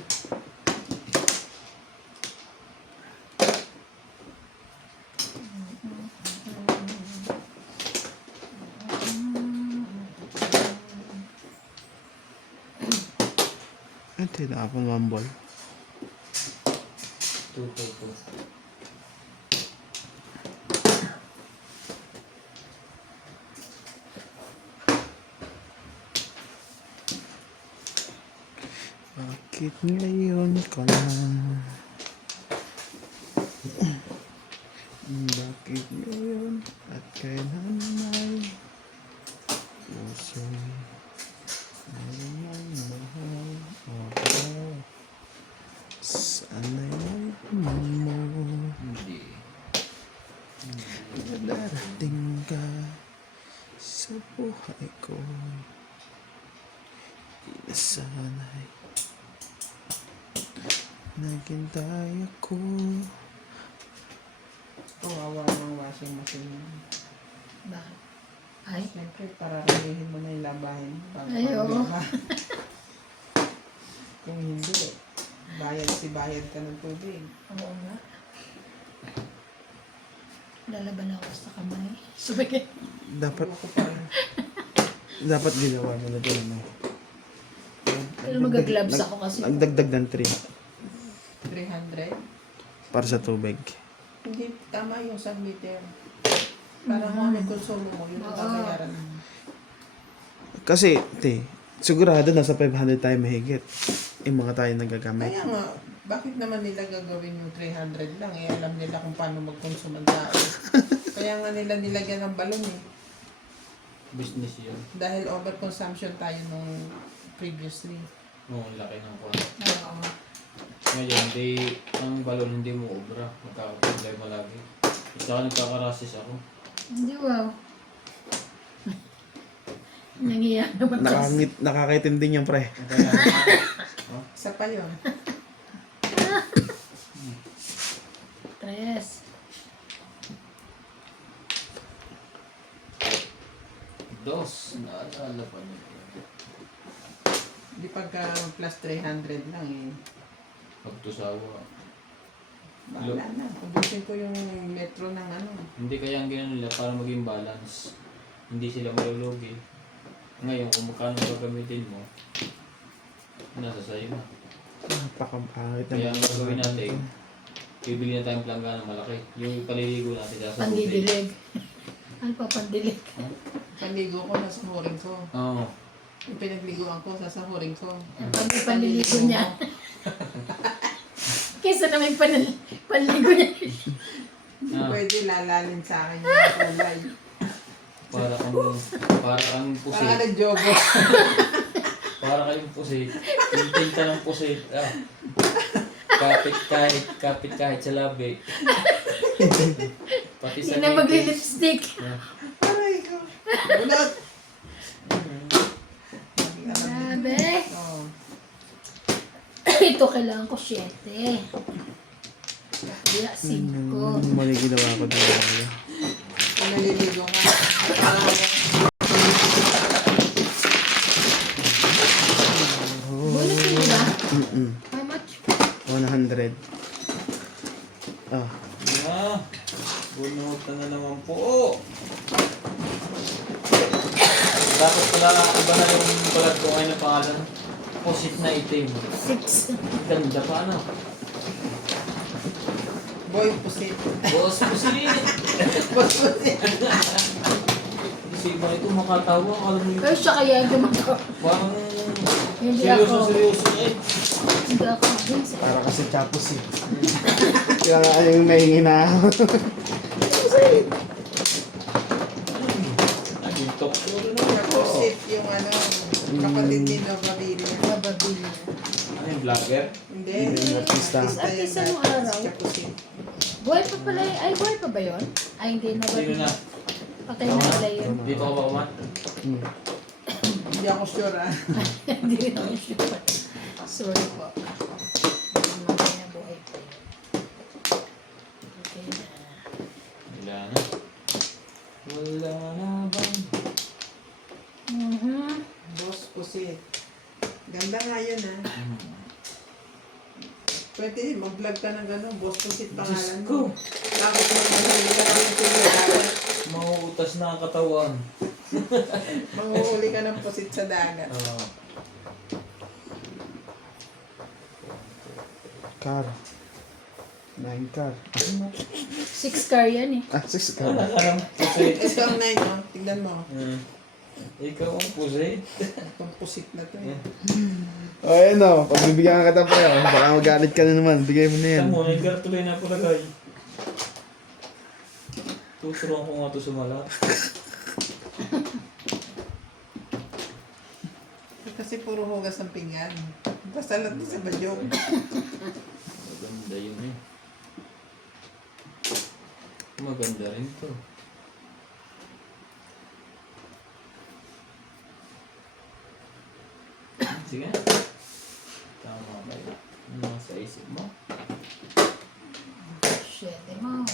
Ito na ako mambol. 222. Bakit ngayon ka lang? Bakit ngayon at kailan ay puso'y mayroong mahal ako? Sana'y mayroon mo Hindi. na darating ka sa buhay ko. Inasanay naghintay ako. Kawawa ng washing machine. Bakit? Ay, Siyempre, para ramihin mo na yung labahin. Ay, oo. Kung hindi, bayad ka ng tubig. oo nga. Lalaban ako sa kamay. Sabagay. Dapat Ayoko pa rin. dapat ginawa mo na din, no? Pero mag-gloves ako kasi. Nagdagdag ng 3 300? para sa tubig. Hindi, tama yung submitter. Para mo ano konsumo mo, yun ang babayaran mo. Kasi, sigurado nasa 500 tayo mahigit. Yung mga tayo nagagamit. Kaya nga, bakit naman nila gagawin yung 300 lang? Eh, alam nila kung paano mag-consume ang tao. Kaya nga nila nilagyan ng balon eh. Business yun. Dahil overconsumption tayo nung previously. Oo, ang laki ng kuwan. Oo. Ngayon, ang balon hindi mo obra. Magkakaproblema lagi. Isa ka nagkakarasis ako. Hindi, wow. Nangiya naman kasi. Nakakaitim din yung pre. Kaya, Isa pa yun. Tres. dos. Naalala pa niyo. Di pagka plus 300 lang eh. Pagtusawa. Bahala na. Ubusin ko yung metro ng ano. Hindi kaya ang gano'n nila para maging balance. Hindi sila malulugi. Ngayon, kung magkano gagamitin mo, nasa sayo na. Napakapangit Kaya ang gagawin natin, bibili na tayong planggana malaki. Yung paliligo natin sa tubig. Pandidilig. Ano pa pandilig? Panligo ko, nasahurin ko. Oo. Yung pinagliguan ko, sasahurin ko. Ang panliligo niya. Kesa naman panligo niya. Hindi pwede lalalim sa akin yung kulay. Para kang Para pusit. nag-jogo. Para kayong pusit. Yung tinta ng pusit. Ah. Kapit kahit sa labi. Pati sa Hindi na magli-lipstick. Ah. Aray ko. Bunot! Grabe. Oh. Ito kailangan ko 7. Kaya 5. Mali ginawa ko doon. Kung naliligo ka. Bunot yun ba? Mm-mm. How much? 100. Ah, Ah, bunutan na naman po. Dapat pala iba na yung balat ko ngayon ng pangalan. Pusit na itim. 6. Ganda pa ano. Boy, pusit. Boss, pusit. Boss, pusit. Kasi ba ito makatawa? Alam mo Pero yun. siya kaya gumagawa. Parang Hindi ako. seryoso eh. Hindi ako. Vincent. para kasi chapos eh. Kaya nga yung nahingi na. Naging talk show na naman ako. Pusit yung ano, kapatid ni Nova Villa. Bababili. Ano yung vlogger? Hindi. Hindi, artista. Artista nung araw. Siya pusit. Buhay pa pala yun. Ay, buhay pa ba yun? Ay, hindi na ba? Sino na? Patay na pala yun. Dito ka ba umat? Hmm. Hindi ako sure ah. Hindi rin ako sure. Sorry po. Mamaya na buhay pa yun. Okay na. Wala na. Wala na bang Swerte, mag-vlog ka ng gano'n. Boss Pusit Diyos pangalan ko. mo. Tapos manghuli ka ng pusit sa dagat. Mauutas na ang katawan. Manghuli ka ng pusit sa dagat. Ah. Car. 9 car. 6 car yan eh. Ah, 6 car. Alam, pusit. Ito ang 9, no? Tignan mo. Ikaw ang pusit. Itong pusit na to. Eh. O, ayun o. Pagbibigyan ka kita pre. Oh. Baka magalit ka na naman. Bigay mo na yan. Tamo, may kartuloy na palagay. Tuturuan ko nga to sumalat. Kasi puro hugas ang pinggan. Basta lang sa badyong. Maganda yun eh. Maganda rin to. Sige. Tama ba yun? Ano nasa isip mo? Syete mo.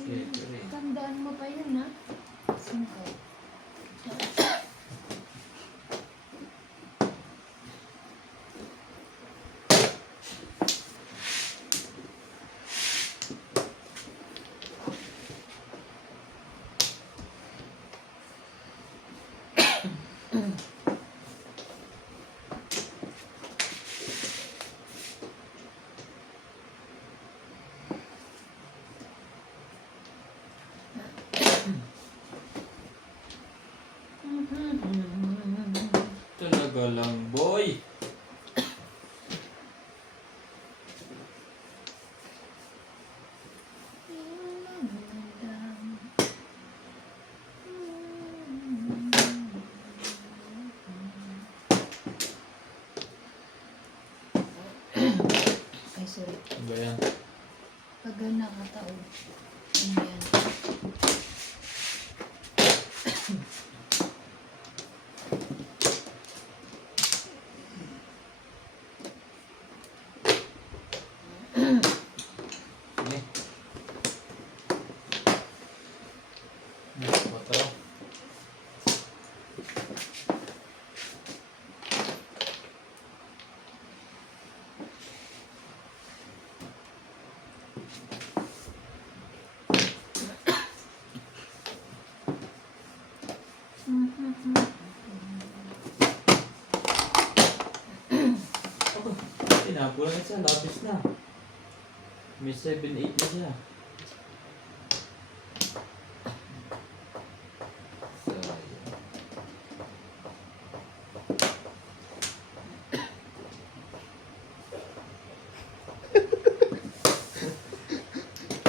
Siyete rin. Tandaan mo pa yun ha? 5. Talaga lang, boy. Ay, sorry. Ano ba yan? Pag nakataon. Ano yan? Sige. Matara. Tinapulan na siya, lapis na. May 7-8 na siya. Sayang.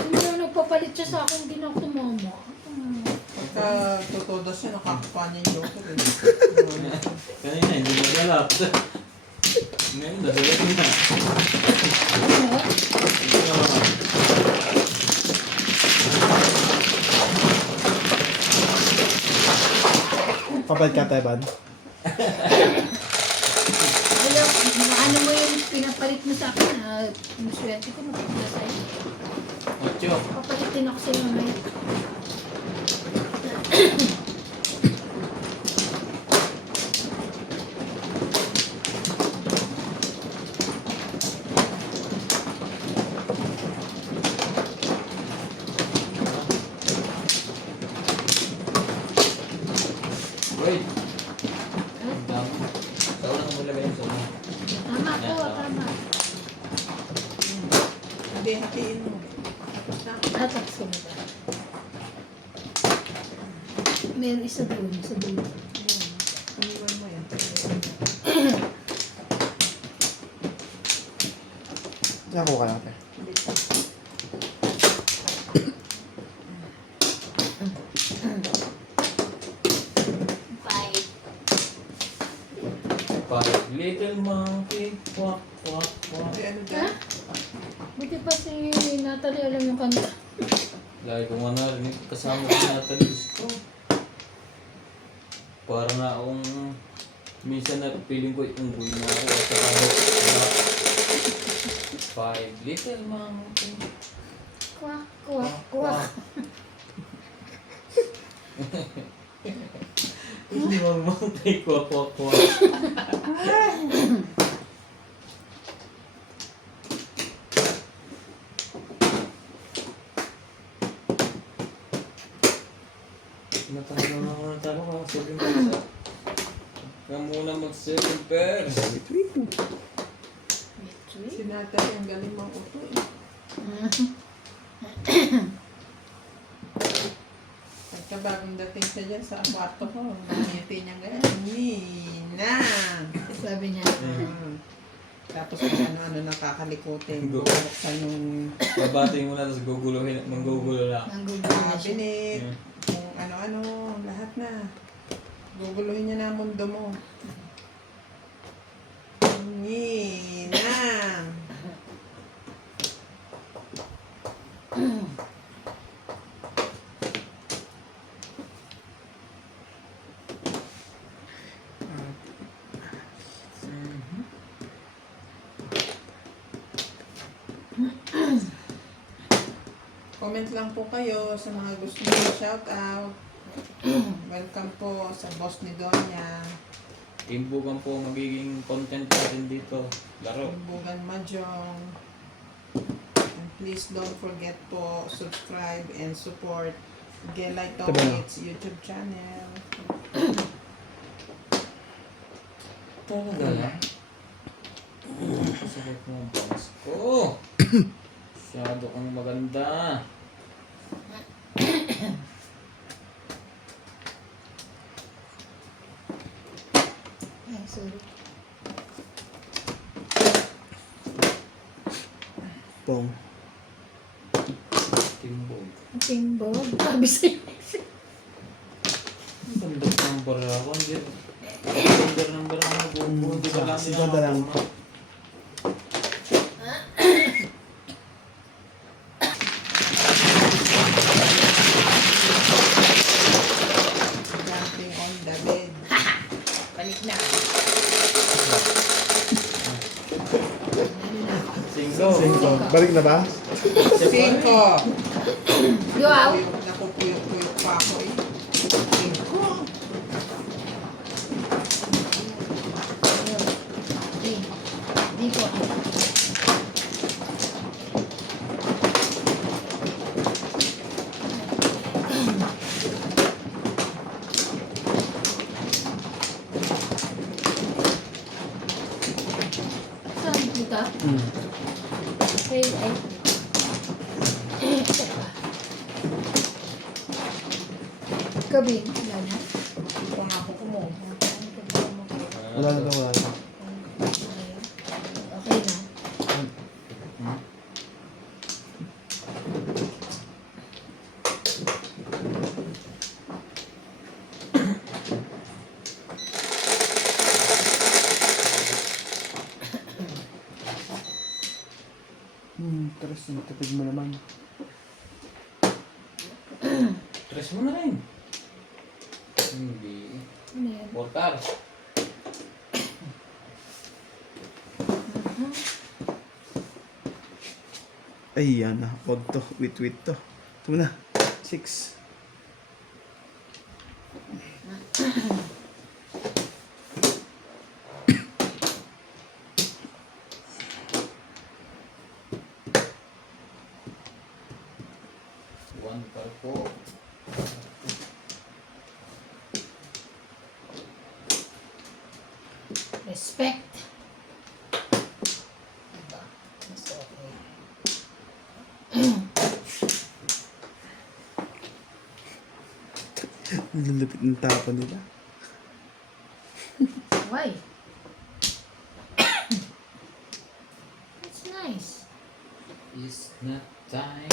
Hindi na nagpapalit siya sa akin, hindi na ako tumama. Pagka tutodos siya, nakakuha niya yung joker. Eh. Kanina, hindi nagalat. Ngayon, nagalat na. Ano? Papalit ka tayo, Ban. Alam, ano mo yung pinapalit mo sa akin na yung swerte ko mapunta sa'yo. Ocho. Papalitin ako sa'yo mamaya. Wait. Ang dami. Saan na mo lagay yung sa una? Tama ko, tama. Hindi, hatiin mo. Tapos na. Tapos ko na ba? Meron isa doon, sa doon. Iniwan mo yan. Nakuha ka natin. Bye. Five little monkey, quack, quack, quack. Hindi, ano Ha? dyan? Buti pa si Natalie alam yung kanta. Lagi ko nga narinig kasama ko Natalie. Diyos ko. Parang nga akong minsan na feeling ko unggoy na ako at saka 5 little mountain. Kwak, kwak, kwak. Hindi mountain ko. Natalo na ako ng talo ka. 7 pairs ah. Kaya muna mag 7 pairs. Wait, wait. Sinatay ang galing mong uto eh. Pagka bagong dating siya dyan sa kwarto ko, ngiti niya ganyan. Nina! Sabi niya. Tapos kung ano-ano nakakalikutin. Go. Buksan yung Babating mo na tapos guguluhin. Manggugulo na. Ang gugulo na siya. cabinet. Kung ano-ano, lahat na. Guguluhin niya na ang mundo mo. Nina! Comment lang po kayo sa mga gusto nyo shout out. Welcome po sa boss ni Donya. Imbugan po magiging content natin dito. Laro. Bugan Mahjong. And please don't forget po subscribe and support Gelay Ito ba na? Tongits YouTube channel. Talaga lang. Sakit mo ang bangs ko. Masyado kang maganda. Ay, sorry. Pong. Timbog. Timbog. Sabi sa'yo. Ang ganda ng bara ko. Hindi. Ang ganda ng bara ko. Hindi ba lang Sige na lang. Jumping on the bed. Balik na. Singko. Balik na ba? 5. Go out. Nakupuyok-puyok pa ako eh. 5. Dito. Saan dito? Okay, ay. Ito pa. Kabing, wala na. Ito nga ako kumo. Wala na daw, wala na. Okay na. Tres, natapid mo naman. Tres mo na rin. Hindi. Ano yan? Mortar. Ay, yan na. Odd to. Wait to. Ito na. 6. One par po. Respect. Diba? Mas okay. Nilulupit ng tapo nila. Why? That's nice. It's not time.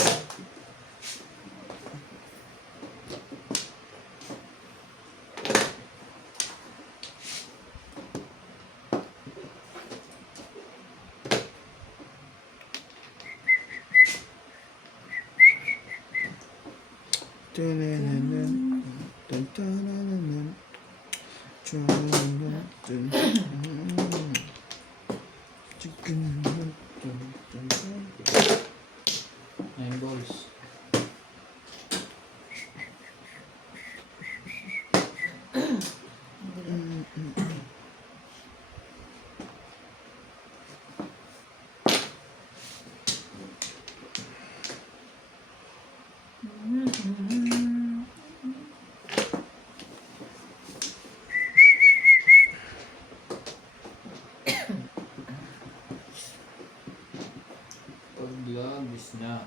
na.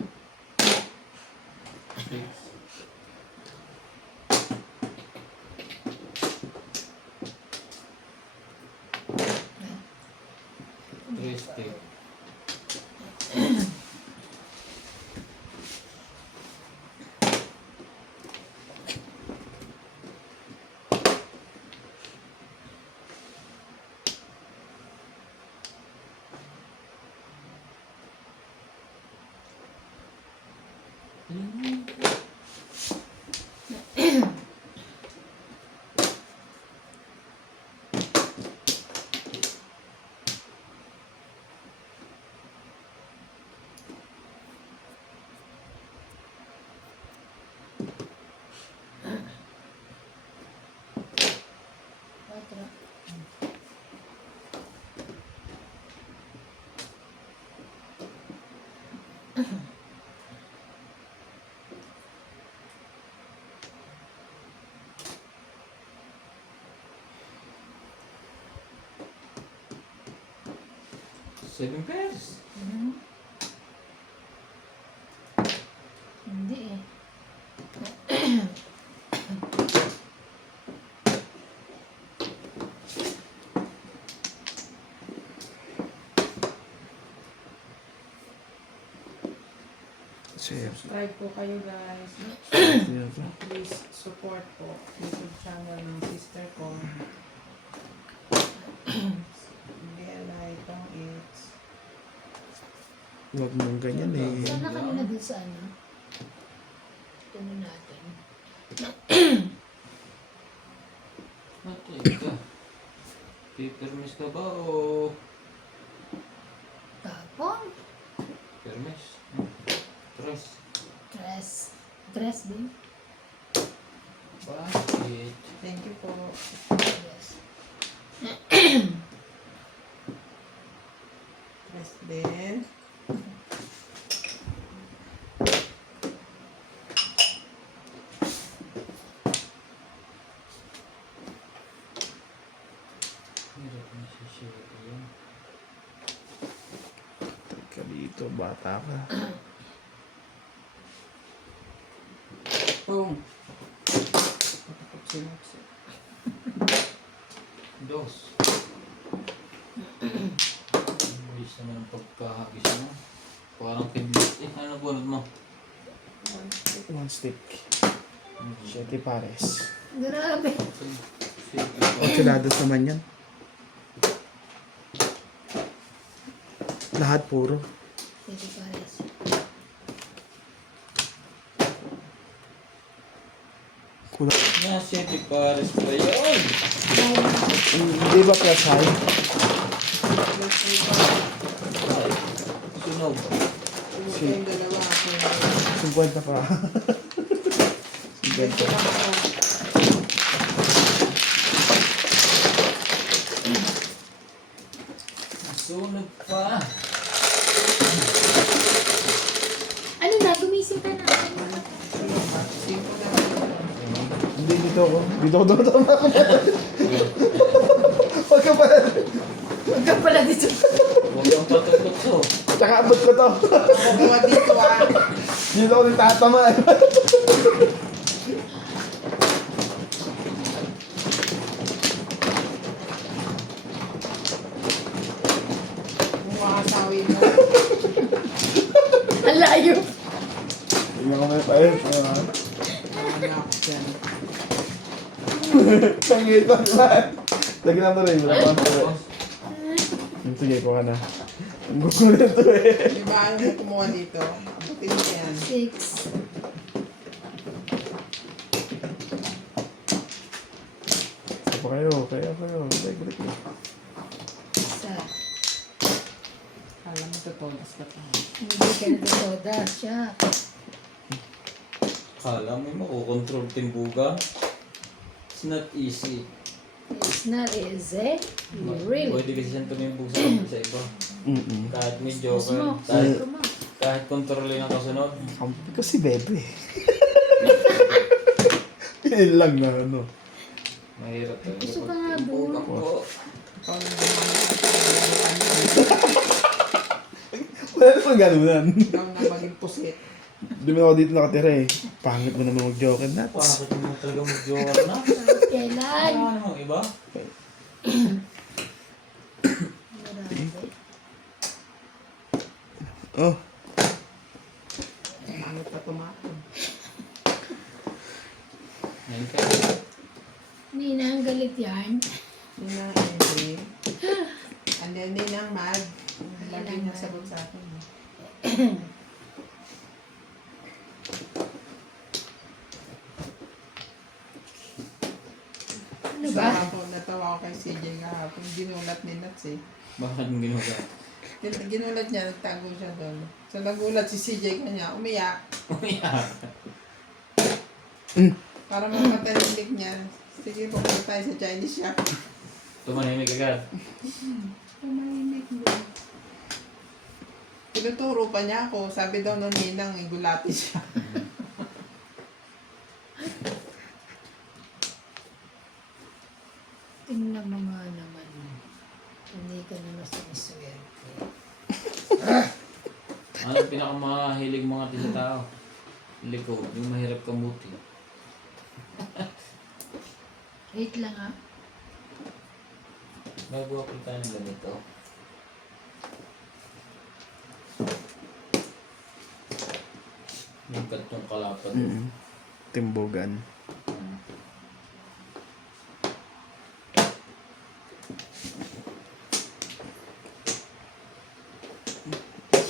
6. Three stick. Quatro. Seven pairs. Mhm. Hindi eh. Subscribe po kayo guys. Yan pa. Please support po YouTube channel ng sister ko. Gelay tong it's. Huwag mong ganyan eh. Sana kanina dun sa ano. Tuno natin. Mati ka. Pipermis ka ba o Tapon. permis? Tres. Dress. Dress din. Bakit? Thank you po. Yes. Press din. Hirap na si Sherry yan. Teka dito, bata ka. Boom. Sinapsi. Dos. Bilis naman ang pagkahagis mo. Parang kidlit. Ano bunod mo? One stick. 7 pares. Grabe. 8 lados naman yan. Lahat puro. Pwede pares. Kulang. Nasa pares pa yun. Hindi ba plus high? Ay, sunog. Yung dalawa ako. 50 pa. 50. Ito lang ako. Sunog pa. Ano na? Gumising ka na. Simple na lang. Hindi, dito ako. Dito ako. Huwag ka pala. Huwag ka pala dito. Huwag kang patukso. Tsaka abot ko to. Ako gawa dito ah. Dito ako nagtatama eh. Kung makasawin mo. Ang layo. Tingnan ko may paes. Anak dyan. Pangito na. Lagyan mo rin. Wala pa ang paes. Sige, kuha na. Ang gugulo to eh. Di ba ayaw mo kumuha dito? Abutin mo yan. 6. Isa pa kayo. Kaya kayo. Balik. Isa. Kala mo totodas ka pa. Hindi ka na soda. Siya. Kala mo makokontrol timbuga? It's not easy. It's not easy. Really. Pwede kasi siyang tumimbog sa iba. Kahit medyo, Gusto mo? kahit, Gusto mo? kahit kontrolin ang kasunod. Kampi ko si Bebe. Yun lang na ano. Mahirap talaga. Gusto ka pag nga, timbugan Bo. ko. Ikaw lang naman. Wala naman ganunan. Ikaw na maging pusit. Di mo ako dito nakatira eh. Pangit mo naman mag-joke and nuts. Bakit naman talaga mag-jowa na? Kailan? Ano namang iba? Marami. Oh, Pangit pa tumatong. Ngayon kayo. Hindi na ang galit yan. Yun na, Henry. And then, hindi na mad. Lagi niya sagot sa akin. Ano ba? Natawa ko kay CJ kahapon. Ginulat ni Nats eh. Bakit mo ginawa? Ginulat niya, nagtago siya doon. So nagulat si CJ kanya, umiyak. Umiyak. Para mapatahimik niya. Sige, pupunta tayo sa Chinese shop. Tumanimik agad. Tumahimik niya. Tinuturo pa niya ako. Sabi daw nung ninang, gulati siya. Tingnan mo nga naman. Hindi ka naman siniswerte. Ano ang pinakamahilig mga tinatao? Likod, yung mahirap kamuti. Wait lang ha. Gagawa ko tayo ng ganito. Yung kantong kalapad. timbugan.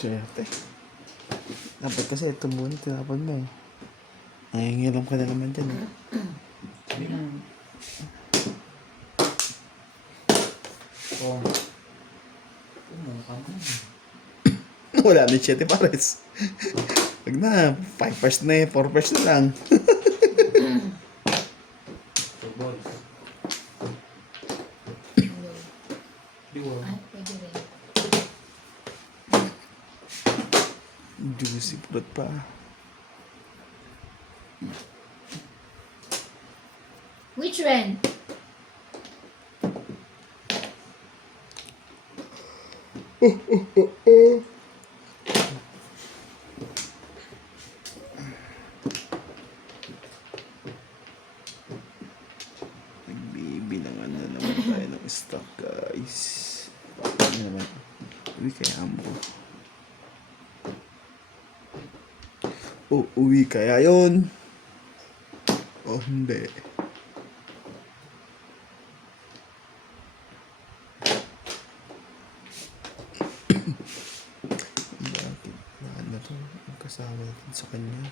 Swerte. Dapat kasi itong muna tinapon mo eh. Nangingilam ka na naman dyan eh. Oh. Ka na. Wala na 7 pares. Wag na, 5 pairs na eh, 4 pairs na lang. Two balls. No. Diwa. Ay, pwede rin. Juicy fruit pa. Which one? Nagbibilangan na naman tayo ng stock, guys. Ano naman? Uwi kaya mo. Oh, uwi kaya yun. Oh, hindi. Bakit? Ano to? Ang kasama natin sa kanya.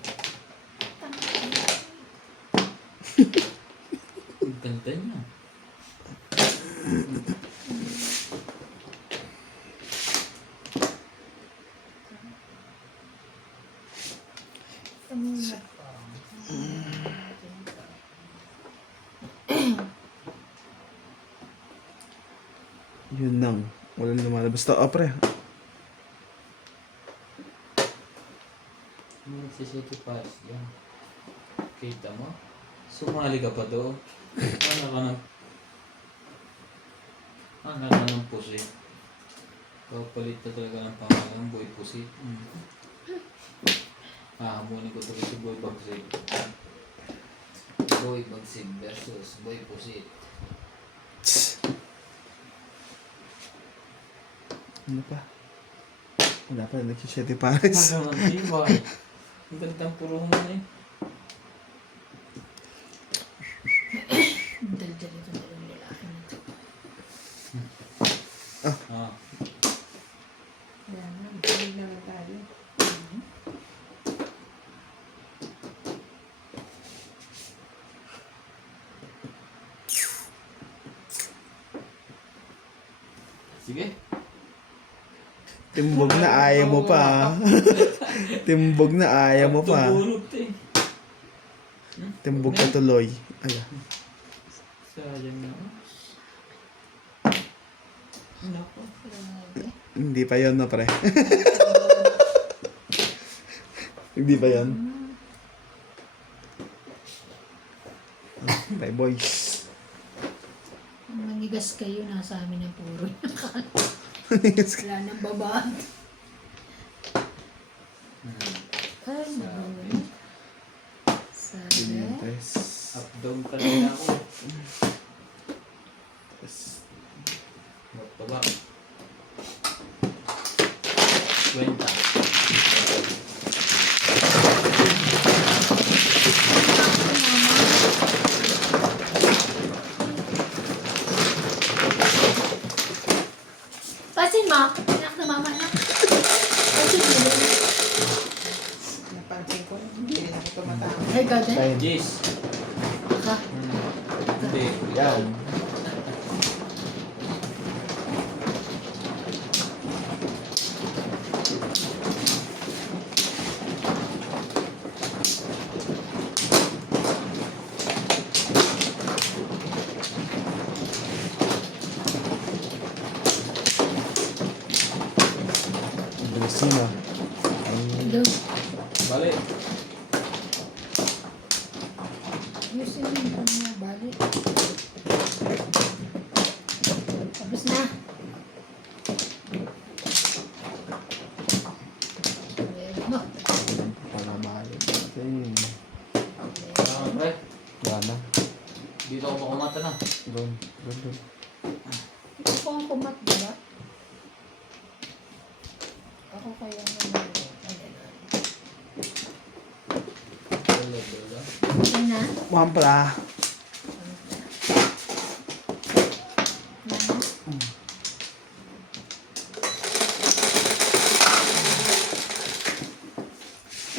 Ang ganda niya. Ano na po? Yun lang. Walang lumalabas to. Oh, pre. Ano nagsisiti pass yan? Kita mo? Sumali ka pa doon. Ano ka ng pusi? Kapalit na talaga ng pangalan, Boy Pusi. Hahamunin ko tuloy si Boy Bagsig. Boy Bagsig versus Boy Pusi. Ano pa? Wala pa. Nagsisete pares. Ano naman tibay? Ang gandang puro mo na eh. Dal-dal ito na yung lalaki na ito. Ah. Yan na, balik na lang tayo. Sige. Timbog na ayaw mo pa. Timbog na ayaw mo pa. Tumulog eh. Timbog ka tuloy. Ala. Sayang na. Nako. Grabe. Hindi pa yun, no, pre. Hindi pa yun. Bye, boys. Manigas kayo, nasa amin ang puro. Wala nang babaan. Ay, nagulat. Sabi. Pinitres. Up down kanina ako. Back to back. 20. Pasin mo. Anak na mama na. Pasin mo. Napansin ko, hindi rin ako tumatama. Ay, ganda. Fine. Yes. Ka. Hindi. Yan. Balisina. Hello. Balik. Ayusin mo yung mga balik. Tapos na. Pwede mo. Para balik natin. Pre. Gana. Dito ako makumata na. Doon. Doon, doon. Ito po ang kumat, diba? Ako kaya naman. Ayan na. Mampla.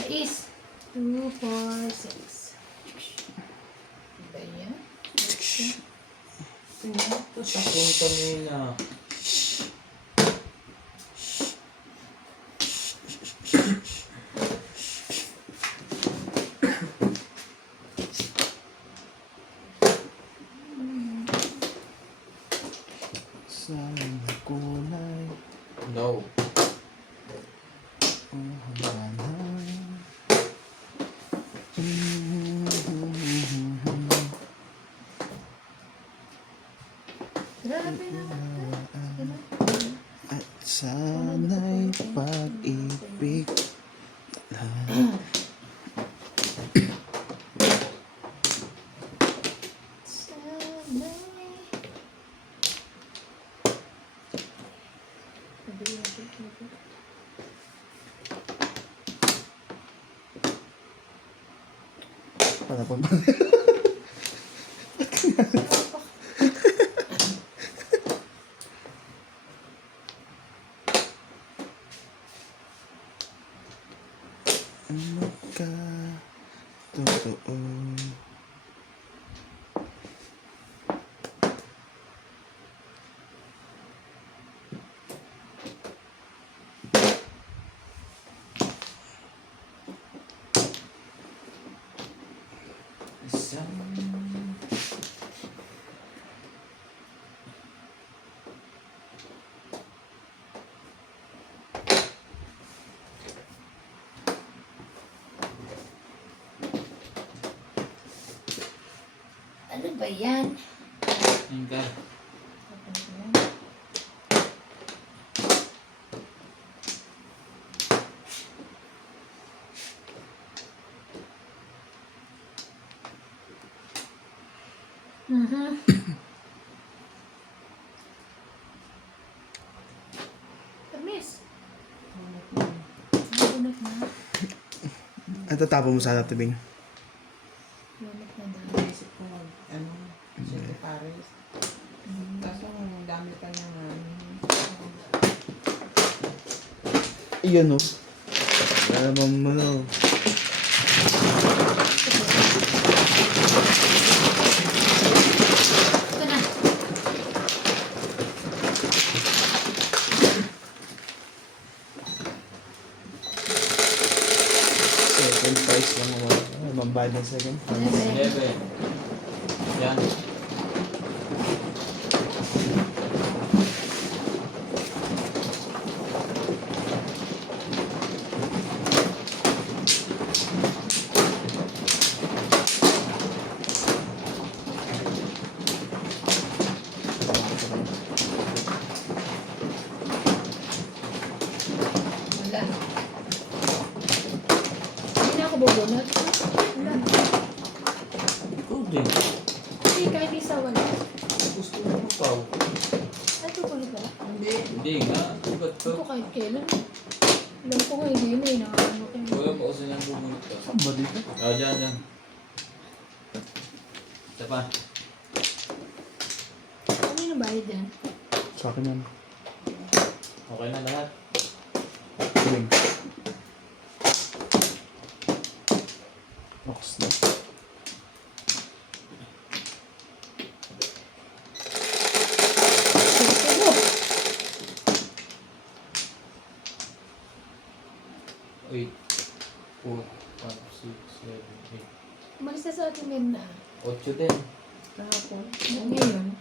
Is 2, 4, 6. Ba yan? Takong kanina. Saan kulay No. ang hangganan? Grabe naman. At sana'y pag-ibig para pa magka totoo. Isang... Ano ba yan? Hingga. Permis. Bunot na. At tatapon mo sana tubing. Bunot na daw. Naisip ko City Paris. Kaso ang dami pa niya nga. Iyan o. Alam mo na. Ito na. Second price lang mo. Mambayad ng second price. 11. Yan. Wala. Hindi. Hindi nga. Ugat Ito to. kahit kailan. Alam ko nga hindi na eh. Nakakano ko yun. Wala mo kasi nang bumunot ka. Saan ba dito? Dyan. Isa pa. Ano yung bayad yan? Sa akin yan. Okay na lahat. Galing. Ox na. Wait. 4, 5, 6, 7, 8. Umalis na sa ating Medna. 8 din. Kahapon. Ngayon.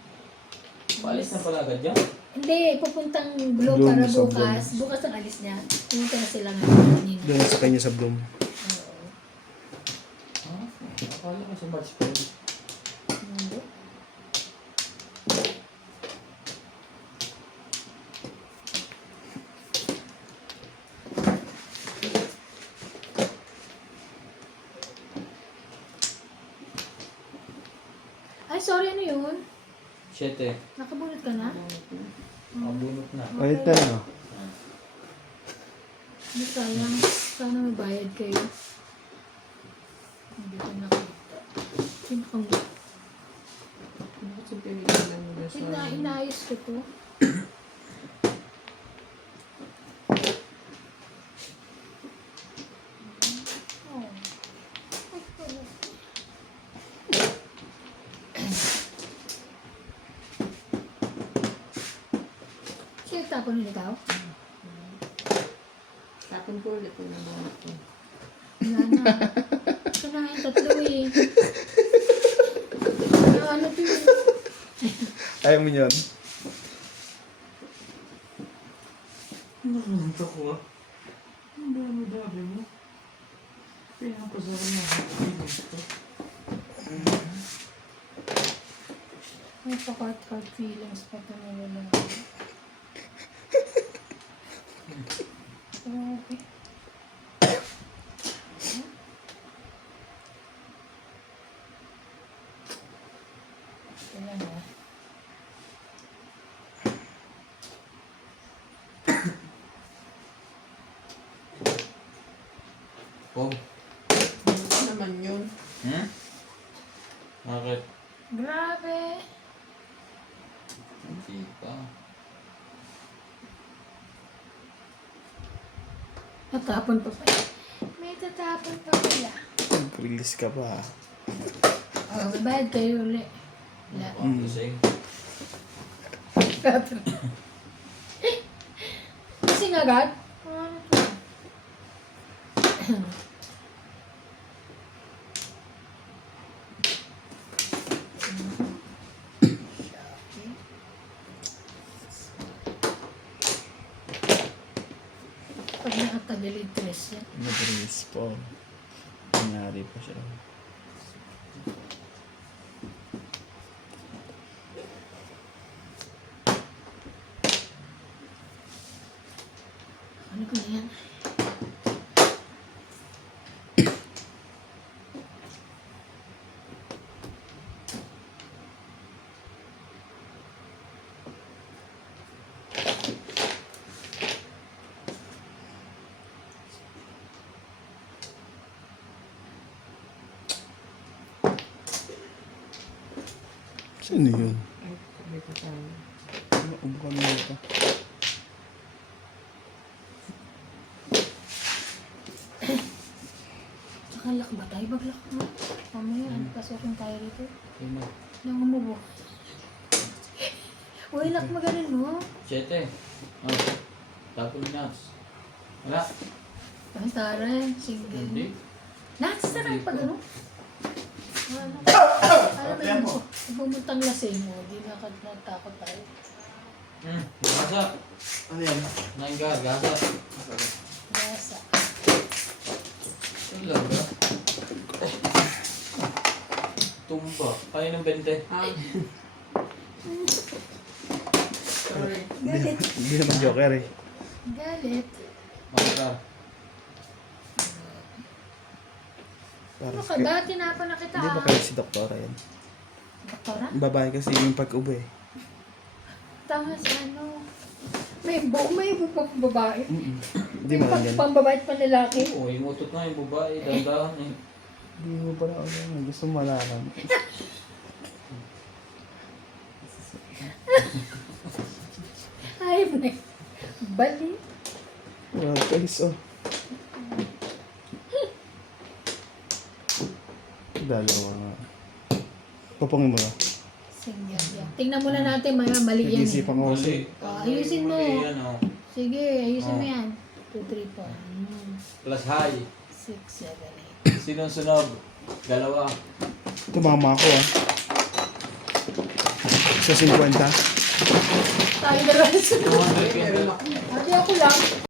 Paalis na pala agad dyan? Hindi, pupuntang Bloom Bloom para sa bukas. Bloom. Bukas ang alis niya. Pumunta na sila ngayon kanina. Doon sa kanya sa Bloom. Oo. Ha? Akala ko sa March 4. Hindi. Ay, sorry, ano yun? 7. Nakabunot ka na? Mabunot na. Kahit na no. Hindi, sayang. Sana may bayad kayo. Hindi ko nakita. Sino kang... Bakit yung pinigilan mo na sa... Inaayos ko to. Oh. Siya tapon nila tao? Tapon ko ulit yung nabunot ko. Wala na. Ito na nga yung tatlo eh. Ano to yun? Ayaw mo yun? Nakunta ko ah. Ang dami mo. Pinapasara na ako. May pa-card feelings pa ito na wala. Grabe. Wala na. Oh. Ano naman yun? Hmm? Bakit? Grabe. Hindi pa. Tatapon pa pala. May tatapon pa pala. Release ka pa. Oh, bayad kayo ulit. Wala. Kusing. Kasing agad? Ano to? Pag nakatagal yung dress yan. Nag-release po. Nangyari pa siya. Ano ko na yan? Sino yun? Ay, dito tayo. Ubo ka na ito. Tsaka lak ba tayo? Baglak mo. Mamaya, pasukin tayo rito. Sino? Nang umubo. Uy, lak mo ganun mo. 7. Oh. Tapos nuts. Wala. Pantaran, single. Hindi. Nats na kayo pag ano? Ano? Alam mo yun, bumuntang lasing mo, di natakot tayo. Gasa. Ano yan? Nainggar, gasa. Gasa. Ilan ba? Tumba. Kaya ng 20. Ah. Sorry. Galit. Hindi naman joker eh. Galit. Maka. Para Ano ka ba? Tinapa na kita Hindi ba ah. kayo si doktora yan? Doktora? Babae kasi yung pag-ubo eh. tama sa ano. May pang babae. Hindi mo lang yan. Pang babae at pang lalaki. Oo, yung utot nga yung babae. Dandahan eh. Hindi mo pala alam. Gusto mo malaman. Ay, may bali. Well, guys, oh. Dalawa nga. Papangin mo na. Sige, yan. Tingnan muna natin, mali yan eh. Nag-isipan ko kasi. Ayusin mo. Mali yan, oh. Sige, ayusin mo yan. 2, 3, 4. Plus high. 6, 7, Sinunsunog. Dalawa. Tumama ako, ah. Sa 50. 8. Tayo na rin. 200 Meron ako. Ate ako lang.